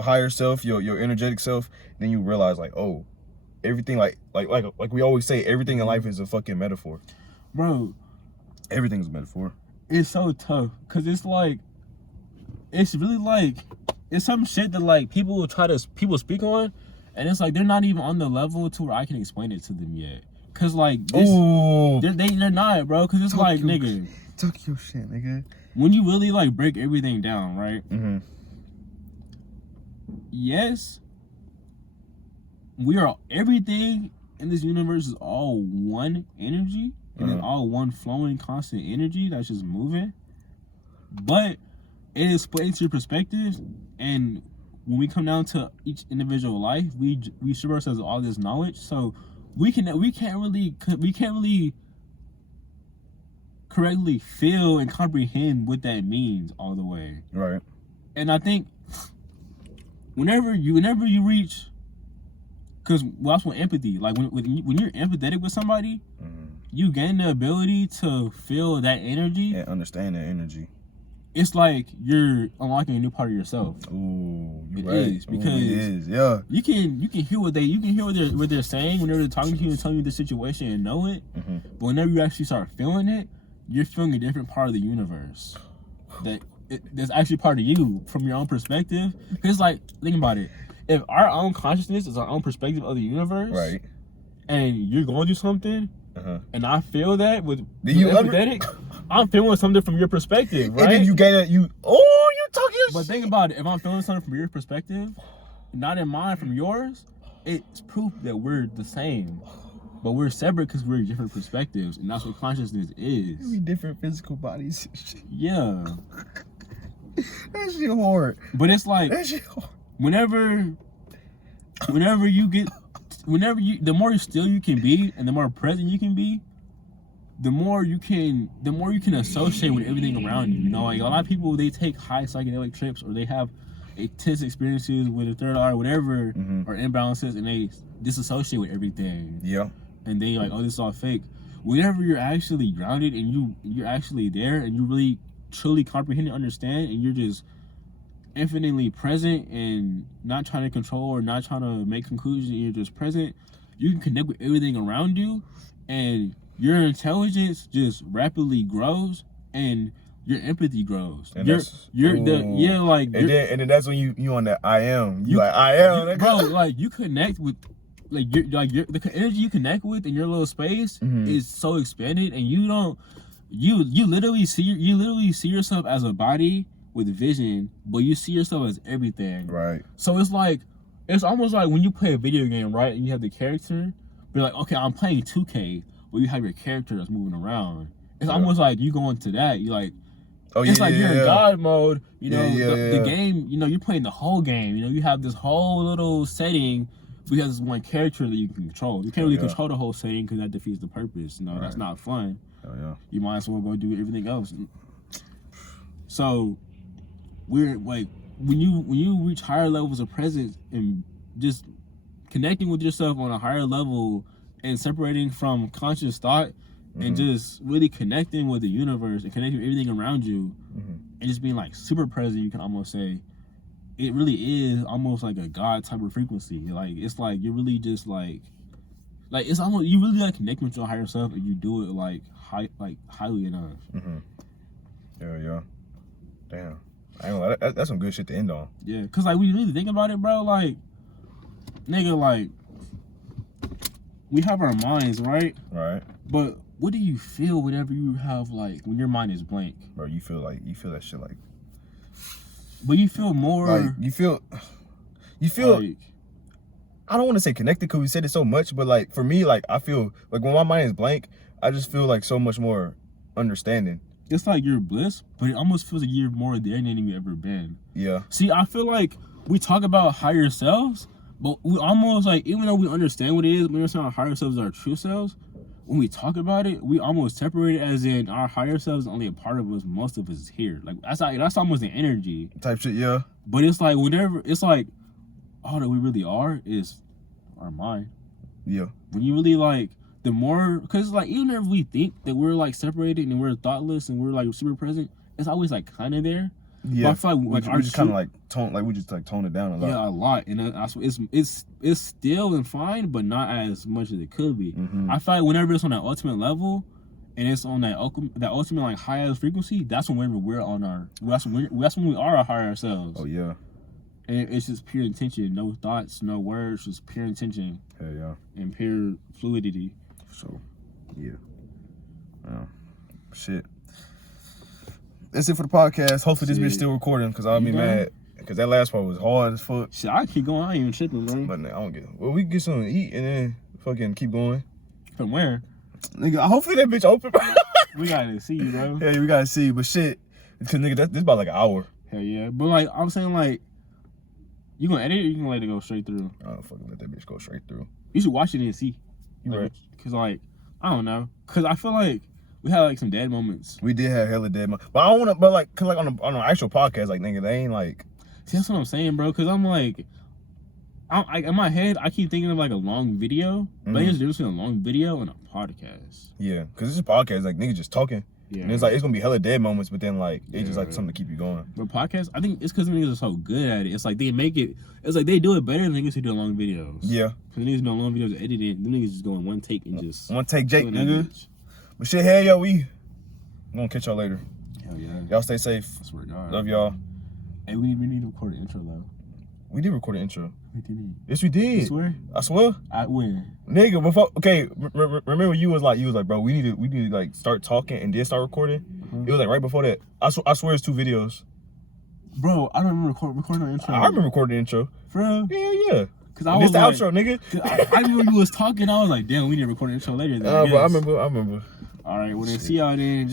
higher self, your energetic self, then you realize like, oh, everything like we always say, everything in life is a fucking metaphor. Bro, everything's a metaphor. It's so tough because it's like it's really like it's some shit that like people speak on, and it's like they're not even on the level to where I can explain it to them yet. Cause like this, they're not, bro. Cause it's like nigga, talk your shit, nigga. When you really like break everything down, right? Yes, everything in this universe is all one energy. And it's all one flowing, constant energy that's just moving. But it explains your perspective. And when we come down to each individual life, we strip ourselves of all this knowledge. So we can't really correctly feel and comprehend what that means all the way. Right. And I think whenever you reach, because that's what empathy, like when you're empathetic with somebody. You gain the ability to feel that energy and understand that energy. it's like you're unlocking a new part of yourself. Ooh, It right. is, because it is. Yeah. you can hear what they're saying whenever they're talking to you and telling you the situation and know it. Mm-hmm. But whenever you actually start feeling it, you're feeling a different part of the universe that's actually part of you from your own perspective. Because like, think about it. If our own consciousness is our own perspective of the universe, Right. and you're going through something, and I feel that with empathetic, I'm feeling something from your perspective, right? And then you get it. You're talking. But think about it. If I'm feeling something from your perspective, not in mine from yours, it's proof that we're the same. But we're separate because we're different perspectives, and that's what consciousness is. We different physical bodies. Yeah. That shit hard. But it's like, That shit hard. whenever the more still you can be, and the more present you can be, the more you can associate with everything around you. You know, like a lot of people, they take high psychedelic trips, or they have intense experiences with a third eye or whatever, or imbalances, and they disassociate with everything. Yeah. And they like, oh, this is all fake. Whenever you're actually grounded and you're actually there, and you really truly comprehend and understand, and you're just infinitely present and not trying to control or not trying to make conclusions, and you're just present, you can connect with everything around you, and your intelligence just rapidly grows, and your empathy grows. And And then that's when you on that I am. You like I am, bro. Like you connect with, the energy you connect with in your little space is so expanded, and you literally see yourself as a body with vision, but you see yourself as everything. Right. So it's almost like when you play a video game, right? And you have the character, but like, okay, I'm playing 2K, but you have your character that's moving around. It's almost like you go into that. You like, you're in God mode. You know, the game. You know, you're playing the whole game. You know, you have this whole little setting. We have this one character that you can control. You can't really control the whole setting because that defeats the purpose. You know, that's not fun. Yeah. You might as well go do everything else. So we're like, when you reach higher levels of presence and just connecting with yourself on a higher level and separating from conscious thought and just really connecting with the universe and connecting with everything around you and just being like super present, you can almost say it really is almost like a God type of frequency. Like it's like you're really just like it's almost, you really like connecting with your higher self, and you do it like highly enough. Yeah. Damn. I ain't gonna lie, that's some good shit to end on. Yeah, cause like when you really think about it, bro, like nigga, like we have our minds, right? Right. But what do you feel whenever you have like when your mind is blank? Bro, you feel that shit like. But you feel more. Like you feel. Like, I don't want to say connected because we said it so much, but like for me, like I feel like when my mind is blank, I just feel like so much more understanding. it's like you're bliss, but it almost feels like you're more there than you've ever been. Yeah. See, I feel like we talk about higher selves, but we almost like, even though we understand what it is, we understand our higher selves are our true selves, when we talk about it, we almost separate it as in our higher selves is only a part of us, most of us is here. Like that's almost the energy. Type shit, yeah. But it's like whenever, it's like all that we really are is our mind. Yeah. When you really like, the more, because like even if we think that we're like separated and we're thoughtless and we're like super present, it's always like kind of there. Yeah. But I feel like we just kind of like tone, like we just like tone it down a lot. Yeah, a lot, and it's still and fine, but not as much as it could be. Mm-hmm. I feel like whenever it's on that ultimate level, and it's on that ultimate like highest frequency, that's whenever we're on our that's when we are our higher selves. Oh yeah. And it's just pure intention, no thoughts, no words, just pure intention. Hell yeah. And pure fluidity. So, yeah. Shit. That's it for the podcast. Hopefully this bitch still recording, because I'll be mad. Because that last part was hard as fuck. Shit, I keep going. I ain't even tripping, bro. But I don't get it. Well, we can get something to eat and then fucking keep going. From where? Nigga, hopefully that bitch open, bro. We gotta see you, bro. Yeah, we gotta see. But shit. Because, nigga, this is about like an hour. Hell yeah. But, like, I'm saying, like, you gonna edit it or you gonna let it go straight through? I don't fucking let that bitch go straight through. You should watch it and see. You like, right. Cause like, I don't know. Cause I feel like we had like some dead moments. We did have hella dead moments. But I don't wanna, but like, cause like on an actual podcast, like nigga, they ain't like. See, that's what I'm saying, bro. Cause I'm like, in my head, I keep thinking of like a long video. But there's a difference between a long video and a podcast. Yeah, cause this is a podcast, like niggas just talking. Yeah. And it's like it's gonna be hella dead moments, but then like it's just like Yeah. something to keep you going. But podcasts, I think it's because niggas are so good at it. It's like they make it. It's like they do it better than niggas who do long videos. Yeah. Because niggas do long videos edited. Them niggas just go in one take and just. One take Jake, killing that nigga. bitch. But shit, hell yo, we gonna catch y'all later. Hell yeah. Y'all stay safe. I swear to God. Love y'all. Hey, we need to record an intro though. We did record an intro. What do you mean? Yes, we You did. swear? I swear. At when? Nigga, before remember you was like, bro, we need to like start talking and then start recording. It was like right before that. I swear it's 2 videos. Bro, I don't remember recording an intro. I remember recording the intro. For real? Yeah. Cause I And was this the like, outro, nigga. 'cause I remember you was talking. I was like, damn, we need to record an intro later. Then, Bro, I guess. remember. All right, well then, see y'all then.